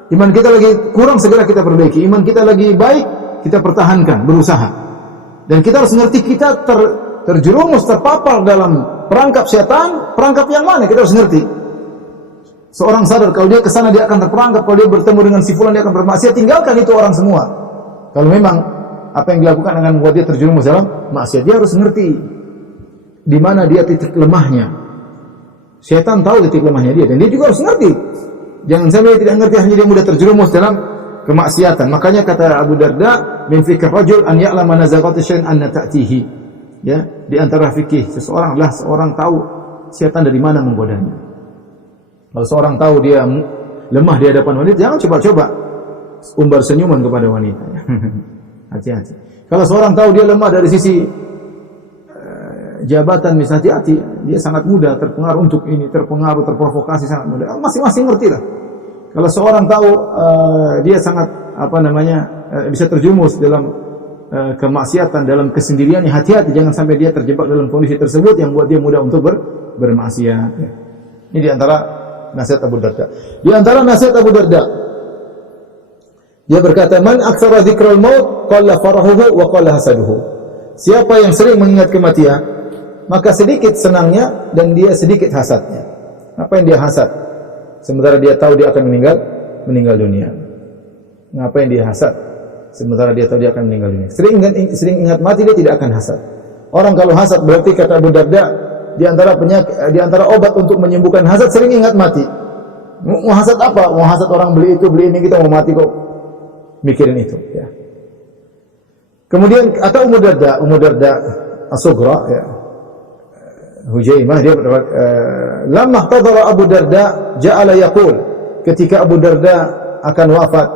Iman kita lagi kurang, segera kita perbaiki. Iman kita lagi baik, kita pertahankan, berusaha. Dan kita harus ngerti kita terjerumus, terpapar dalam perangkap syaitan, perangkap yang mana kita harus ngerti. Seorang sadar kalau dia kesana dia akan terperangkap, kalau dia bertemu dengan si fulan dia akan bermaksiat, tinggalkan itu orang semua. Kalau memang apa yang dilakukan akan membuat dia terjerumus dalam maksiat, dia harus ngerti di mana dia titik lemahnya. Syaitan tahu titik lemahnya dia dan dia juga harus ngerti. Jangan sampai dia tidak ngerti, hanya dia mudah terjerumus dalam kemaksiatan. Makanya kata Abu Darda, min fikr rajul an ya'lama nazaqati syai'an anna ta'tihi. Ya, di antara fikih seseorang adalah seorang tahu syaitan dari mana menggodanya. Kalau seorang tahu dia lemah di hadapan wanita, jangan coba-coba umbar senyuman kepada wanita. Hati-hati. Kalau seorang tahu dia lemah dari sisi jabatan, misalnya, hati-hati. Dia sangat mudah terpengaruh untuk ini, terprovokasi sangat mudah. Masing-masing ngerti lah. Kalau seorang tahu dia sangat bisa terjumus dalam kemaksiatan, dalam kesendiriannya, hati-hati jangan sampai dia terjebak dalam kondisi tersebut yang buat dia mudah untuk bermaksiat. Ini di antara nasihat Abu Darda. Di antara nasihat Abu Darda, dia berkata, "Man aktsara dzikral maut qalla farahuhu wa qalla hasaduhu." Siapa yang sering mengingat kematian, maka sedikit senangnya dan dia sedikit hasadnya. Apa yang dia hasad? Sementara dia tahu dia akan meninggal dunia. Ngapain dia hasad? Sementara dia tahu dia akan meninggal dunia. Sering ingat mati, dia tidak akan hasad. Orang kalau hasad berarti kata Abu Darda, di antara obat untuk menyembuhkan hasad sering ingat mati. Mau hasad apa? Mau hasad orang beli itu, beli ini, kita mau mati kok. Mikirin itu, ya. Kemudian kata Ummu Darda As-Sughra, ya. Hujaimah dia lamma tadara Abu Darda ja'ala yaqul, ketika Abu Darda akan wafat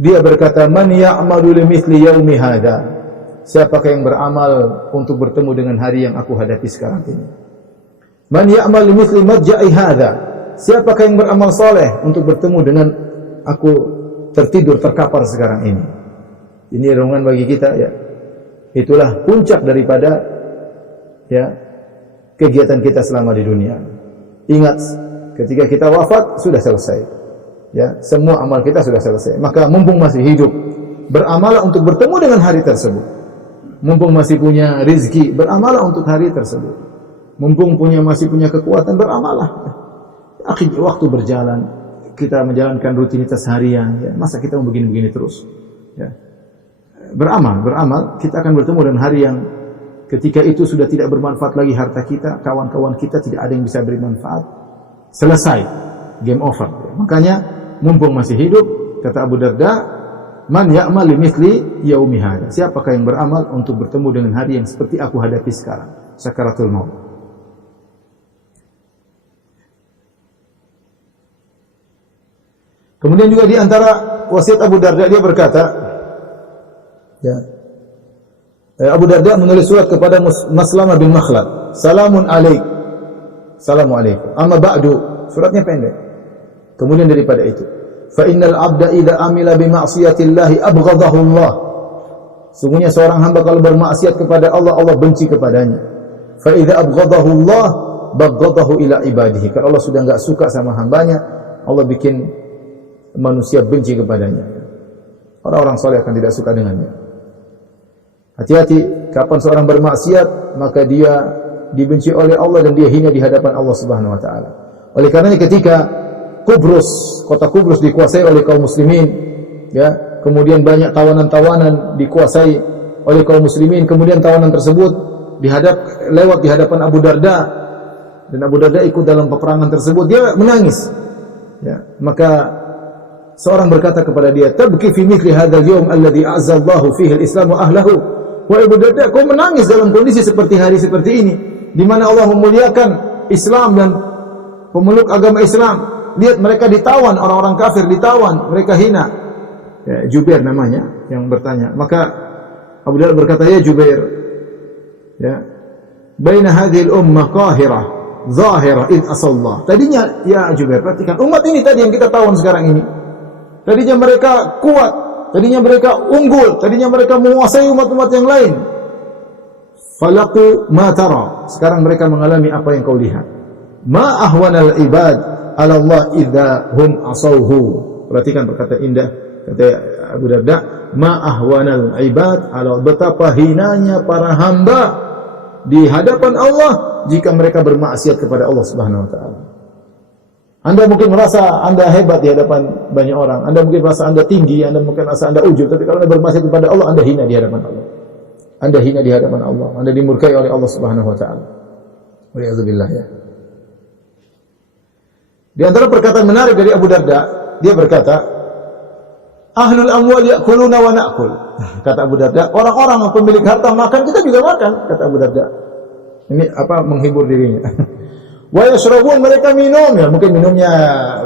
dia berkata, "Man ya'malu limithli yaumi hadha?" Siapakah yang beramal untuk bertemu dengan hari yang aku hadapi sekarang ini? "Man ya'mal limithli madja'i hadha?" Siapakah yang beramal soleh untuk bertemu dengan aku tertidur terkapar sekarang ini? Ini renungan bagi kita, ya. Itulah puncak daripada kegiatan kita selama di dunia. Ingat, ketika kita wafat sudah selesai. Ya, semua amal kita sudah selesai. Maka mumpung masih hidup, beramalah untuk bertemu dengan hari tersebut. Mumpung masih punya rizki, beramalah untuk hari tersebut. Mumpung masih punya kekuatan, beramalah. Akhirnya waktu berjalan, kita menjalankan rutinitas harian. Ya. Masa kita mau begini-begini terus? Ya. Beramal, kita akan bertemu dengan hari yang ketika itu sudah tidak bermanfaat lagi harta kita, kawan-kawan kita tidak ada yang bisa beri manfaat. Selesai, game over. Makanya mumpung masih hidup, kata Abu Darda, "Man ya'mal limithli yaumi hadza?" Siapakah yang beramal untuk bertemu dengan hari yang seperti aku hadapi sekarang, sakaratul maut. Kemudian juga di antara wasiat Abu Darda, dia berkata, ya, Abu Darda menulis surat kepada Maslamah bin Makhlad, "Salamun alaik." Assalamualaikum. Amma ba'du. Suratnya pendek. Kemudian daripada itu, "Fa innal 'abda idza amila bi ma'siyatillahi abghadahu Allah." Sungguhnya seorang hamba kalau bermaksiat kepada Allah, Allah benci kepadanya. "Fa idza abghadahu Allah, baghadahu ila ibadihi." Kalau Allah sudah enggak suka sama hambanya, Allah bikin manusia benci kepadanya. Orang-orang saleh akan tidak suka dengannya. Hati-hati, kapan seorang bermaksiat, maka dia dibenci oleh Allah dan dia hina di hadapan Allah Subhanahu wa taala. Oleh karenanya ketika kota Kubrus dikuasai oleh kaum muslimin, ya, kemudian banyak tawanan-tawanan dikuasai oleh kaum muslimin, kemudian tawanan tersebut lewat di hadapan Abu Darda dan Abu Darda ikut dalam peperangan tersebut, dia menangis. Ya, maka seorang berkata kepada dia, "Tabki fi mithli hadzal yawm alladhi a'azza Allahu fihi al-Islam wa ahlihi." Wahai Abu Darda, kau menangis dalam kondisi seperti hari seperti ini, di mana Allah memuliakan Islam dan pemeluk agama Islam. Lihat mereka ditawan, orang-orang kafir ditawan, mereka hina. Ya, Jubair namanya yang bertanya. Maka Abu Darda berkata, "Ya Jubair, ya, baina hadhihi al-ummah qahirah, zahirah id asallah." Tadinya ya Jubair, perhatikan umat ini tadi yang kita tawan sekarang ini. Tadinya mereka kuat, tadinya mereka unggul, tadinya mereka menguasai umat-umat yang lain. Falaku ma tara. Sekarang mereka mengalami apa yang kau lihat. Ma ahwanal ibad ala Allah idza hum asauhu. Perhatikan perkataan indah kata Abu Darda, ma ahwanal ibad ala, betapa hinanya para hamba di hadapan Allah jika mereka bermaksiat kepada Allah Subhanahu wa taala. Anda mungkin merasa Anda hebat di hadapan banyak orang. Anda mungkin merasa Anda tinggi, Anda mungkin merasa Anda ujub, tapi kalau Anda bermaksiat kepada Allah, Anda hina di hadapan Allah. Anda hina di hadapan Allah. Anda dimurkai oleh Allah Subhanahu wa taala. Waliyadzubillah ya. Di antara perkataan menarik dari Abu Darda, dia berkata, "Ahlul amwal ya'kuluna wa na'kul." Kata Abu Darda, orang-orang yang pemilik harta makan, kita juga makan, kata Abu Darda. Ini apa, menghibur dirinya. Wa yashrabun, mereka minum, ya mungkin minumnya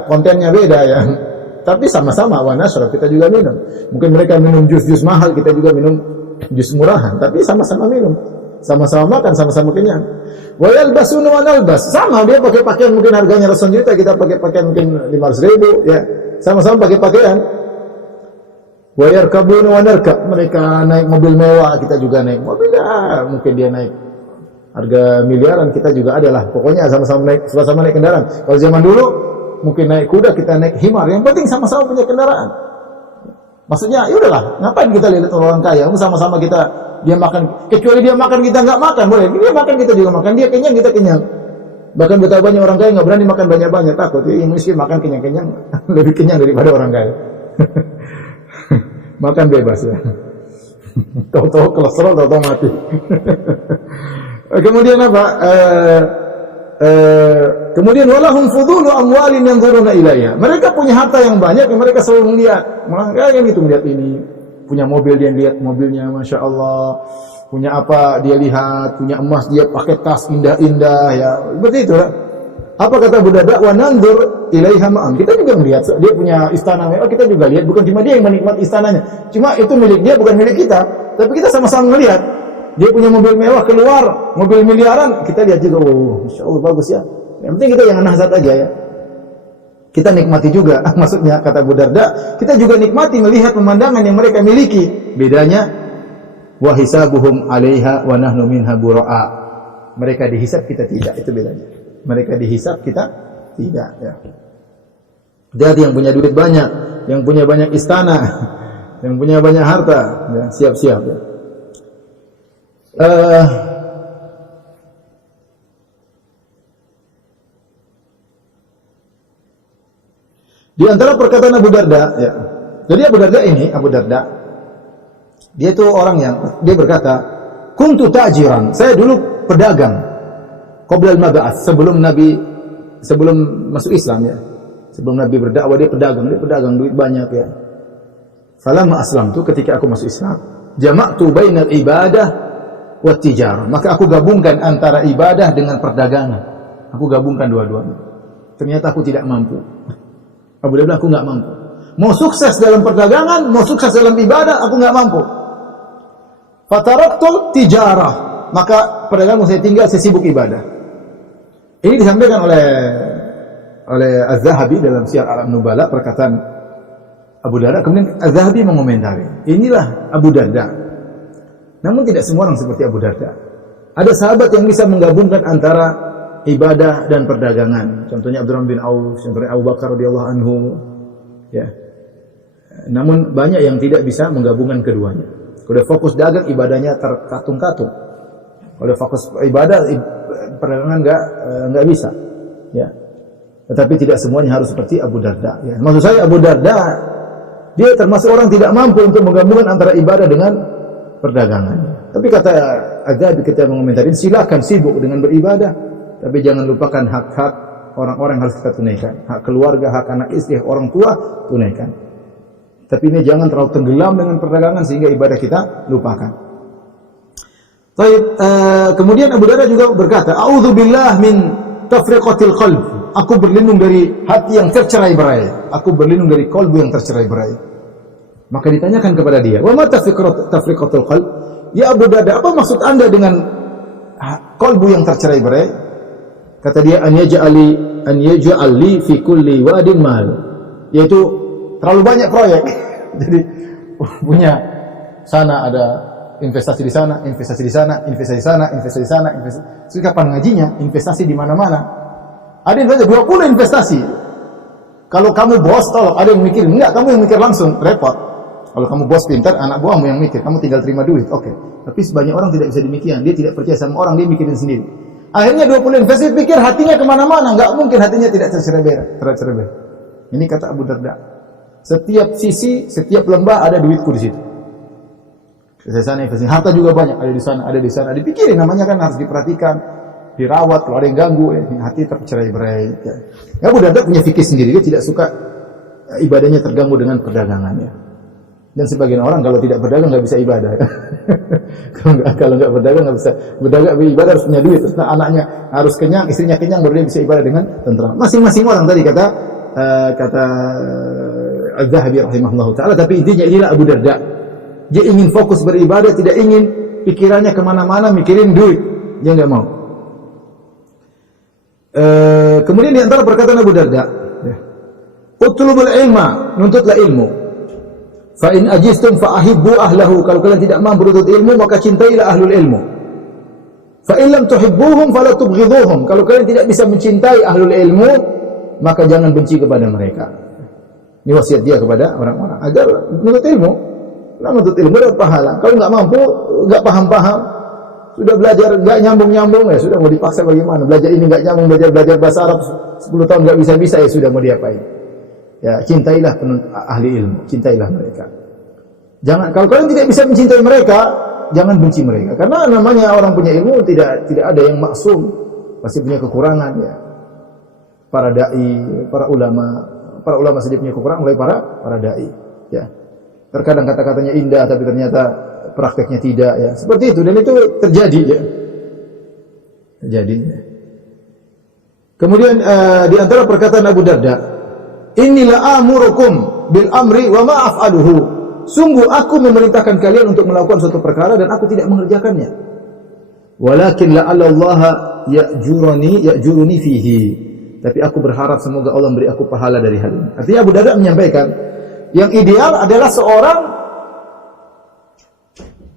kontennya beda ya. Tapi sama-sama wa nashrab, kita juga minum. Mungkin mereka minum jus-jus mahal, kita juga minum jus murahan, tapi sama-sama minum. Sama-sama makan, sama-sama kenyang. Wa yalbasuna wa nalbas, sama dia pakai pakaian mungkin harganya ratusan juta, kita pakai pakaian mungkin 500.000 ya. Sama-sama pakai pakaian. Wa yarkabuna wa narkab, mereka naik mobil mewah, kita juga naik mobil ya. Mungkin dia naik harga miliaran, kita juga adalah. Pokoknya sama-sama naik kendaraan. Kalau zaman dulu mungkin naik kuda, kita naik himar. Yang penting sama-sama punya kendaraan. Maksudnya, ya udahlah, ngapain kita lihat orang kaya? Sama-sama kita, dia makan, kecuali dia makan kita nggak makan, boleh. Dia makan kita juga makan, dia kenyang kita kenyang. Bahkan betapa banyak orang kaya nggak berani makan banyak-banyak, takut. Yang miskin makan kenyang-kenyang lebih kenyang daripada orang kaya. Makan bebas ya. Tahu-tahu kolesterol, tahu-tahu mati. Kemudian apa? Kemudian walahum fudulu amwalin yanzuruna ilaiha. Mereka punya harta yang banyak yang mereka selalu melihat. Malah yang itu melihat ini, punya mobil dia lihat mobilnya, masya Allah. Punya apa dia lihat, punya emas dia pakai tas indah-indah ya. Seperti itu. Apa kata Abu Darda? Wa nanzur ilaiha ma'am. Kita juga melihat dia punya istana mewah, kita juga lihat. Bukan cuma dia yang menikmati istananya. Cuma itu milik dia, bukan milik kita. Tapi kita sama-sama melihat. Dia punya mobil mewah keluar, mobil miliaran, kita lihat juga, oh, Masya Allah bagus ya. Yang penting kita jangan nazar aja ya. Kita nikmati juga, maksudnya kata Abu Darda, kita juga nikmati melihat pemandangan yang mereka miliki. Bedanya, wa hisabuhum 'alaiha wa nahnu minha bura'a. Mereka dihisab, kita tidak, itu bedanya. Mereka dihisab, kita tidak ya. Jadi yang punya duit banyak, yang punya banyak istana, yang punya banyak harta, ya, siap-siap ya. Di antara perkataan Abu Darda, ya. Jadi Abu Darda, dia itu orang yang dia berkata, "Kuntu tajiran." Saya dulu pedagang. Qabla al-mab'ats, sebelum masuk Islam ya. Sebelum Nabi berdakwah dia pedagang duit banyak ya. Falamma aslamtu, ketika aku masuk Islam, jama'tu bainal ibadah wa tijarah. Maka aku gabungkan antara ibadah dengan perdagangan. Aku gabungkan dua-duanya. Ternyata aku tidak mampu. Abu Darda, aku nggak mampu. Mau sukses dalam perdagangan, mau sukses dalam ibadah, aku nggak mampu. Fataraktul tijarah. Maka perdagangan saya tinggal, saya sibuk ibadah. Ini disampaikan oleh Az-Zahabi dalam Syiar A'lam Nubala, perkataan Abu Darda. Kemudian Az-Zahabi mengomentari, inilah Abu Darda. Namun tidak semua orang seperti Abu Darda. Ada sahabat yang bisa menggabungkan antara ibadah dan perdagangan. Contohnya Abdurrahman bin Auf, contohnya Abu Bakar radhiyallahu anhu. Ya. Namun banyak yang tidak bisa menggabungkan keduanya. Kalau fokus dagang, ibadahnya terkatung-katung. Kalau fokus ibadah, perdagangan enggak bisa. Ya. Tetapi tidak semuanya harus seperti Abu Darda. Ya. Maksud saya Abu Darda, dia termasuk orang tidak mampu untuk menggabungkan antara ibadah dengan perdagangan. Tapi kata Azhabi ketika mengomentari, silakan sibuk dengan beribadah, tapi jangan lupakan hak-hak orang-orang yang harus kita tunaikan. Hak keluarga, hak anak istri, orang tua, tunaikan. Tapi ini jangan terlalu tenggelam dengan perdagangan sehingga ibadah kita lupakan. Baik, kemudian Abu Darda juga berkata, "A'udzubillah min tafriqatil qalb." Aku berlindung dari hati yang tercerai-berai. Aku berlindung dari kalbu yang tercerai-berai. Maka ditanyakan kepada dia, "Wa ma tafriqatul qalb?" Ya Abu Darda, apa maksud Anda dengan kalbu yang tercerai-berai? Kata dia, an yaj'ali fi kulli wadin mal. Yaitu terlalu banyak proyek. Jadi punya sana ada investasi di sana, investasi di sana, investasi di sana, investasi di sana, investasi. Kapan ngajinya? Investasi di mana-mana. Ada yang saja 20 investasi. Kalau kamu bos, tolong ada yang mikir, enggak, kamu yang mikir langsung, repot. Kalau kamu bos pintar, anak buahmu yang mikir, kamu tinggal terima duit, oke. Tapi sebanyak orang tidak bisa demikian, dia tidak percaya sama orang, dia mikirin sendiri. Akhirnya 20 investasi, pikir hatinya kemana-mana, enggak mungkin hatinya tidak tercerai-berai. Ini kata Abu Darda. Setiap sisi, setiap lembah ada duitku di situ. Investasi, harta juga banyak, ada di sana, dipikirin, namanya kan harus diperhatikan, dirawat, kalau ada yang ganggu, hati tercerai-berai. Ya, Abu Darda punya fikih sendiri, dia tidak suka ibadahnya terganggu dengan perdagangannya. Dan sebagian orang kalau tidak berdagang nggak bisa ibadah. kalau nggak berdagang nggak bisa berdagang, ibadah harus punya duit. Terus anaknya harus kenyang, istrinya kenyang, baru dia bisa ibadah dengan tentram. Masing-masing orang tadi kata Az-Zahabi rahimahullah taala. Tapi intinya inilah Abu Darda. Dia ingin fokus beribadah, tidak ingin pikirannya kemana-mana mikirin duit. Dia nggak mau. Kemudian di antara perkataan Abu Darda, utlubul ilma, nuntutlah ilmu. Fa in ajistum fa ahibbu ahlahu. Kalau kalian tidak mampu menuntut ilmu, maka cintailah ahlul ilmu. Fa in lam tuhibbuhum fala tubghidhuhum. Kalau kalian tidak bisa mencintai ahlul ilmu, maka jangan benci kepada mereka. Ini wasiat dia kepada orang-orang agar menuntut ilmu. Nah, menuntut ilmu dapat pahala. Kalau enggak mampu, enggak paham-paham, sudah belajar enggak nyambung-nyambung, ya sudah mau dipaksa bagaimana? Belajar ini enggak nyambung, belajar bahasa Arab 10 tahun enggak bisa-bisa, ya sudah mau diapain? Ya, cintailah ahli ilmu, cintailah mereka. Jangan, kalau kalian tidak bisa mencintai mereka, jangan benci mereka. Karena namanya orang punya ilmu tidak ada yang maksum, pasti punya kekurangan ya. Para dai, para ulama saja punya kekurangan, mulai para dai. Ya, terkadang kata-katanya indah, tapi ternyata prakteknya tidak. Ya, seperti itu dan itu terjadi. Ya, terjadi. Ya. Kemudian di antara perkataan Abu Darda, Inilah amurukum bil amri wa ma af'aluhu. Sungguh aku memerintahkan kalian untuk melakukan suatu perkara dan aku tidak mengerjakannya. Walakin la'alla Allah ya'juruni fihi. Tapi aku berharap semoga Allah memberi aku pahala dari hal ini. Artinya Abu Darda menyampaikan, yang ideal adalah seorang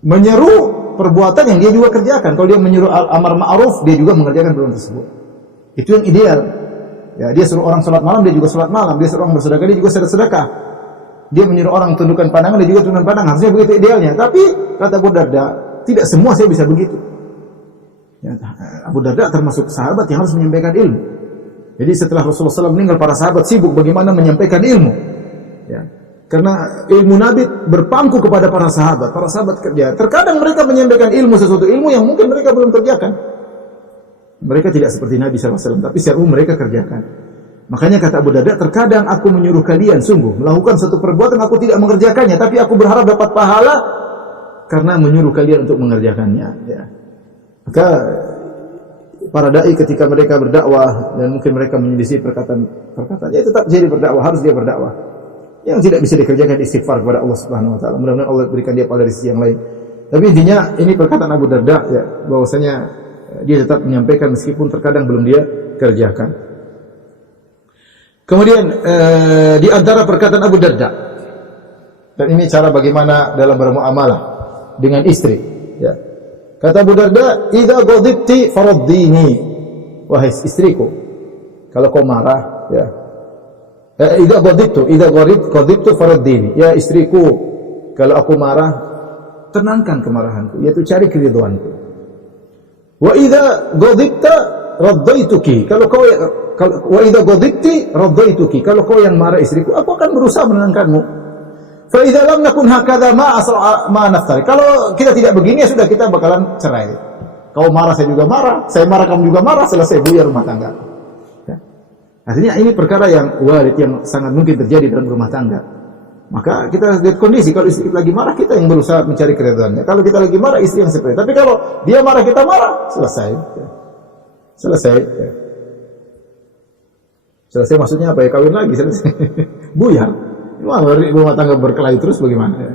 menyeru perbuatan yang dia juga kerjakan. Kalau dia menyuruh amar ma'ruf, dia juga mengerjakan perbuatan tersebut. Itu yang ideal. Ya, dia suruh orang salat malam, dia juga salat malam. Dia suruh orang bersedekah, dia juga sedekah. Dia menyuruh orang tundukkan pandangan, dia juga tundukkan pandangan. Harusnya begitu idealnya. Tapi kata Abu Darda, tidak semua saya bisa begitu. Ya, Abu Darda termasuk sahabat yang harus menyampaikan ilmu. Jadi setelah Rasulullah SAW meninggal, para sahabat sibuk bagaimana menyampaikan ilmu. Ya, karena ilmu Nabi berpangku kepada para sahabat. Para sahabat kerja. Terkadang mereka menyampaikan sesuatu ilmu yang mungkin mereka belum kerjakan. Mereka tidak seperti Nabi SAW, tapi secara umum mereka kerjakan. Makanya kata Abu Darda, terkadang aku menyuruh kalian sungguh melakukan satu perbuatan, aku tidak mengerjakannya, tapi aku berharap dapat pahala karena menyuruh kalian untuk mengerjakannya. Ya. Maka para dai ketika mereka berdakwah dan mungkin mereka menyelisih perkataan, ya tetap jadi berdakwah, harus dia berdakwah. Yang tidak bisa dikerjakan istighfar kepada Allah Subhanahu Wa Taala. Mudah-mudahan Allah berikan dia pada rezeki yang lain. Tapi intinya ini perkataan Abu Darda, ya, bahwasanya dia tetap menyampaikan meskipun terkadang belum dia kerjakan. Kemudian di antara perkataan Abu Darda, dan ini cara bagaimana dalam bermuamalah dengan istri. Ya. Kata Abu Darda, "Idza ghadibti faraddini." Wahai istriku, kalau kau marah, ya. Idza ghadibtu faraddini. Ya istriku, kalau aku marah, tenangkan kemarahanku, yaitu cari keridhaanku. Wa idza ghadibta raddaituki. Kalau kau wa idza ghadibti raddaituki. Kalau kau yang marah istriku, aku akan berusaha menenangkanmu. Fa idza lam nakun hakadha ma naftari. Kalau kita tidak begini, ya sudah, kita bakalan cerai. Kau marah, saya juga marah, saya marah, kamu juga marah, selesai buyar rumah tangga. Ya. Artinya ini perkara yang walid, yang sangat mungkin terjadi dalam rumah tangga. Maka kita lihat kondisi. Kalau istri kita lagi marah, kita yang berusaha mencari keredaannya. Kalau kita lagi marah, istri yang seperti. Tapi kalau dia marah, kita marah, selesai. Selesai. Selesai maksudnya apa ya? Kawin lagi, selesai. Buyar. Wah, rumah tangga berkelahi terus bagaimana? Ya?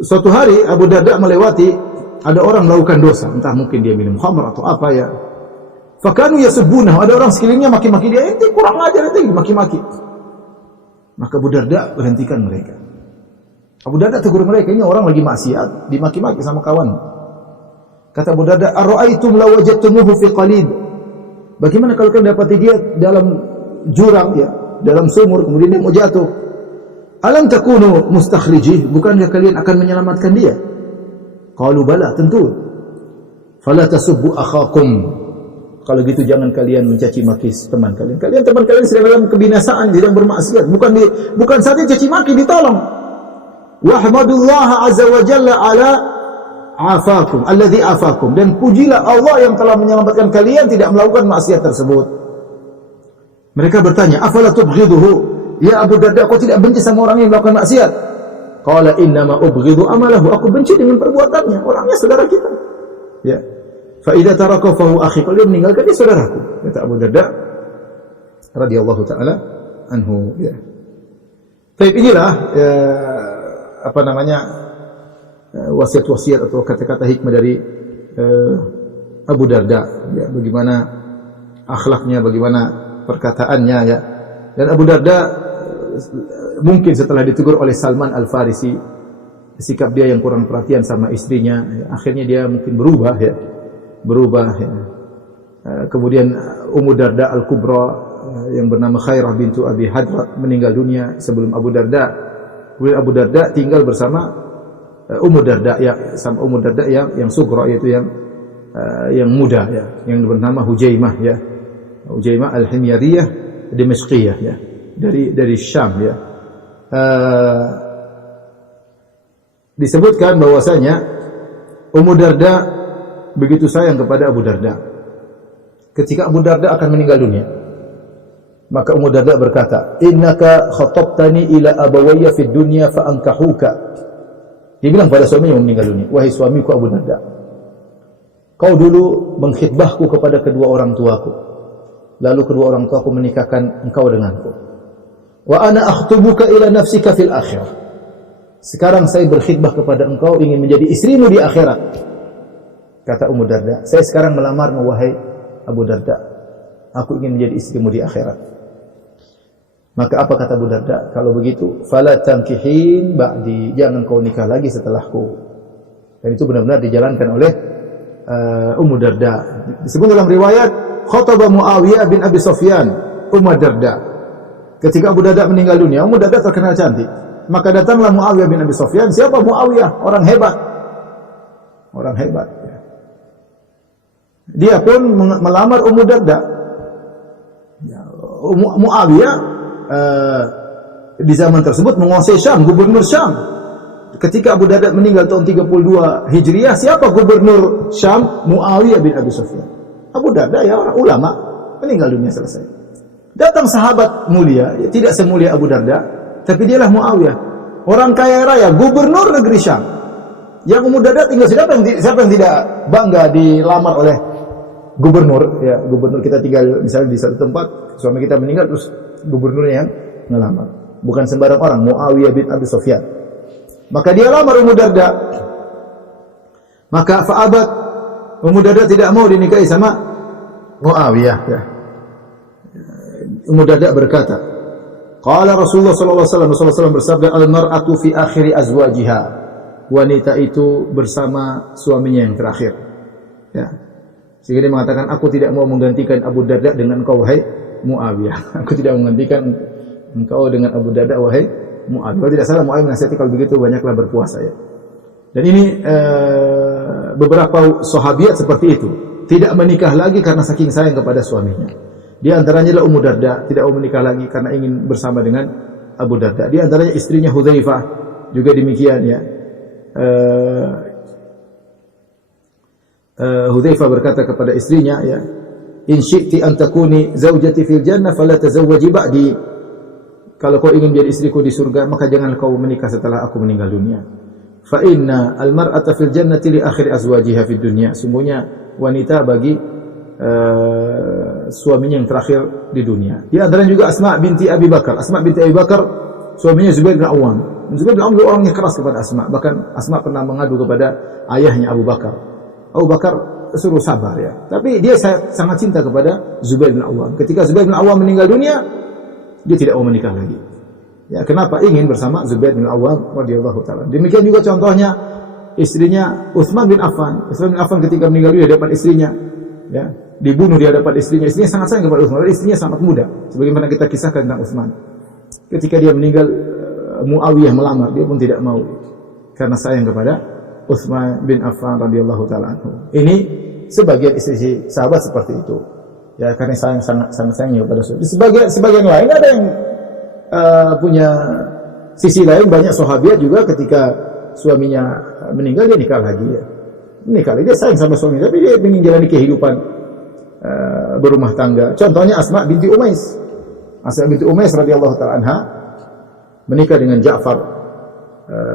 Suatu hari Abu Darda melewati ada orang melakukan dosa, entah mungkin dia minum khamr atau apa ya. Fakanu yasubunah, ada orang sekelilingnya maki-maki dia, ente kurang ajar, ente maki-maki. Maka Abu Darda berhentikan mereka. Abu Darda tegur mereka, ini orang lagi maksiat, dimaki-maki sama kawan. Kata Abu Darda, "Ara'aitum law wajadtumuhu fi qalib?" Bagaimana kalau kalian dapati dia dalam jurang ya, dalam sumur, kemudian dia mau jatuh? Alam takunu mustakhrijih, bukankah kalian akan menyelamatkan dia? Qalu bala, tentu. Fala tasubbu akhakum. Kalau gitu jangan kalian mencaci maki teman kalian. Teman kalian sedang dalam kebinasaan, sedang bermaksiat. Bukan saja caci maki, ditolong. Wahmadullaha azza wa jalla ala afakum, alladhi afakum. Dan pujilah Allah yang telah menyelamatkan kalian tidak melakukan maksiat tersebut. Mereka bertanya, afala tubghiduhu? Ya Abu Darda, aku tidak benci sama orang yang melakukan maksiat. Qala innama ubghidu amalahu, aku benci dengan perbuatannya. Orangnya saudara kita. Ya. Fa idza taraka fa huwa akhi, kalau dia meninggalkan dia saudaraku, kata Abu Darda radhiyallahu taala anhu, ya. Baik, inilah wasiat-wasiat atau kata-kata hikmah dari Abu Darda, ya, bagaimana akhlaknya, bagaimana perkataannya, ya. Dan Abu Darda mungkin setelah ditegur oleh Salman Al-Farisi, sikap dia yang kurang perhatian sama istrinya, ya, akhirnya dia mungkin berubah, ya. Ya. Kemudian Ummu Darda Al-Kubra yang bernama Khairah bintu Abi Hadrat meninggal dunia sebelum Abu Darda. Kemudian Abu Darda tinggal bersama Ummu Darda, ya, sama Ummu Darda yang sugra, yaitu yang muda, ya, yang bernama Hujaimah, ya. Hujaimah Al-Himyariyah Dimashqiyah, ya. Dari Syam, ya. Disebutkan bahwasanya Ummu Darda begitu sayang kepada Abu Darda. Ketika Abu Darda akan meninggal dunia, maka Ummu Darda berkata, "Innaka khatabtani ila abawayya fid dunya fa ankahuka." Dia bilang pada suaminya yang meninggal dunia, "Wahai suamiku Abu Darda, kau dulu mengkhidbahku kepada kedua orang tuaku. Lalu kedua orang tuaku menikahkan engkau denganku. Wa ana akhtubuka ila nafsika fil akhirah. Sekarang saya berkhidbah kepada engkau, ingin menjadi istrimu di akhirat." Kata Ummu Darda, "Saya sekarang melamarmu wahai Abu Darda. Aku ingin menjadi istrimu di akhirat." Maka apa kata Abu Darda? Kalau begitu, fala tankihin ba'di, jangan kau nikah lagi setelahku. Dan itu benar-benar dijalankan oleh Ummu Darda. Disebut dalam riwayat, khataba Muawiyah bin Abi Sufyan Ummu Darda. Ketika Abu Darda meninggal dunia, Ummu Darda terkenal cantik. Maka datanglah Muawiyah bin Abi Sufyan. Siapa Muawiyah? Orang hebat. Orang hebat. Dia pun melamar Ummu Darda. Muawiyah di zaman tersebut menguasai Syam, gubernur Syam. Ketika Abu Darda meninggal tahun 32 Hijriah, siapa gubernur Syam? Muawiyah bin Abi Sufyan. Abu Darda, ya, orang ulama, meninggal dunia, selesai. Datang sahabat mulia, ya, tidak semulia Abu Darda, tapi dialah Muawiyah, orang kaya raya, gubernur negeri Syam. Yang Ummu Darda tinggal, siapa yang tidak bangga dilamar oleh gubernur, ya. Gubernur kita tinggal misalnya di satu tempat, suami kita meninggal, terus gubernurnya yang ngelamar. Bukan sembarang orang, Muawiyah bin Abi Sufyan. Maka dia lamar Ummu Darda. Maka fa'abat, Ummu Darda tidak mau dinikahi sama Muawiyah, ya. Ummu Darda berkata, qala Rasulullah sallallahu alaihi wasallam bersabda, al-mar'atu fi akhiri azwajiha. Wanita itu bersama suaminya yang terakhir, ya. Sehingga dia mengatakan, aku tidak mau menggantikan Abu Darda dengan engkau wahai Muawiyah. Aku tidak menggantikan engkau dengan Abu Darda wahai Muawiyah. Kalau tidak salah Muawiyah menasihati, kalau begitu banyaklah berpuasa, ya. Dan ini beberapa sahabiat seperti itu, tidak menikah lagi karena saking sayang kepada suaminya. Di antaranya adalah Ummu Darda, tidak mau menikah lagi karena ingin bersama dengan Abu Darda. Di antaranya istrinya Hudzaifah juga demikian, ya. Hudzaifah berkata kepada istrinya, ya, in syi'ti an takuni zaujati fil jannah fala tazawwaji ba'di. Kalau kau ingin menjadi istriku di surga, maka jangan kau menikah setelah aku meninggal dunia. Fa inna al-mar'ata fil jannati li akhir azwajiha fid dunya. Sungguhnya wanita bagi suaminya yang terakhir di dunia. Di antaranya juga Asma binti Abi Bakar. Asma binti Abi Bakar suaminya Zubair bin Awwam. Zubair bin Awwam orangnya keras kepada Asma. Bahkan Asma pernah mengadu kepada ayahnya Abu Bakar. Abu Bakar suruh sabar ya. Tapi dia sangat cinta kepada Zubair bin Awwam. Ketika Zubair bin Awwam meninggal dunia, dia tidak mau menikah lagi. Ya, kenapa? Ingin bersama Zubair bin Awwam radhiyallahu taala. Demikian juga contohnya istrinya Utsman bin Affan. Utsman bin Affan ketika meninggal dunia di hadapan istrinya, ya, dibunuh di hadapan istrinya. Istrinya sangat sayang kepada Utsman. Istrinya sangat muda. Sebagaimana kita kisahkan tentang Utsman. Ketika dia meninggal, Muawiyah melamar, dia pun tidak mau karena sayang kepada Utsman bin Affan radhiyallahu taala anhu. Ini sebagian istri sahabat seperti itu. Ya, karena sangat sayangnya kepada suami. Sebagian lain ada yang punya sisi lain, banyak sahabat juga ketika suaminya meninggal dia nikah lagi ya. Nikah lagi, dia sayang sama suami tapi dia ingin jalani kehidupan berumah tangga. Contohnya Asma binti Umais. Asma binti Umais radhiyallahu taala anha menikah dengan Ja'far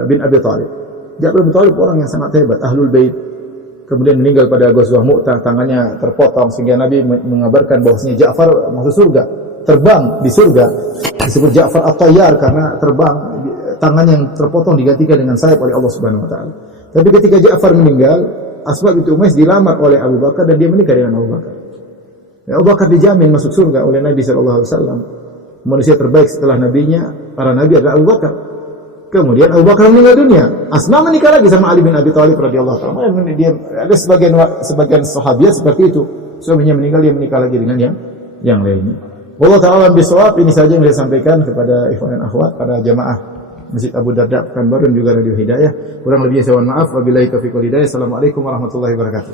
bin Abi Thalib. Ja'far bin Abi Thalib orang yang sangat hebat, ahlul bait. Kemudian meninggal pada Ghazwah Mu'tah, tangannya terpotong sehingga Nabi mengabarkan bahwasanya Ja'far masuk surga, terbang di surga. Disebut Ja'far At-Tayyar karena terbang, tangan yang terpotong digantikan dengan sayap oleh Allah Subhanahu wa taala. Tapi ketika Ja'far meninggal, Asma binti Umais dilamar oleh Abu Bakar dan dia menikah dengan Abu Bakar. Ya, Abu Bakar dijamin masuk surga oleh Nabi sallallahu alaihi wasallam. Manusia terbaik setelah nabinya, para nabi adalah Abu Bakar. Kemudian Abu Bakar meninggal dunia. Asma menikah lagi sama Ali bin Abi Thalib radhiyallahu taala. Dia ada sebagian sahabat seperti itu. Suaminya meninggal, dia menikah lagi dengan yang lainnya. Wallahu taala bisawab. Ini saja yang saya sampaikan kepada ikhwan dan akhwat, pada jamaah Masjid Abu Darda Pekanbaru dan juga Radio Hidayah. Kurang lebihnya saya mohon maaf. Wabillahi taufiq wal hidayah. Assalamualaikum warahmatullahi wabarakatuh.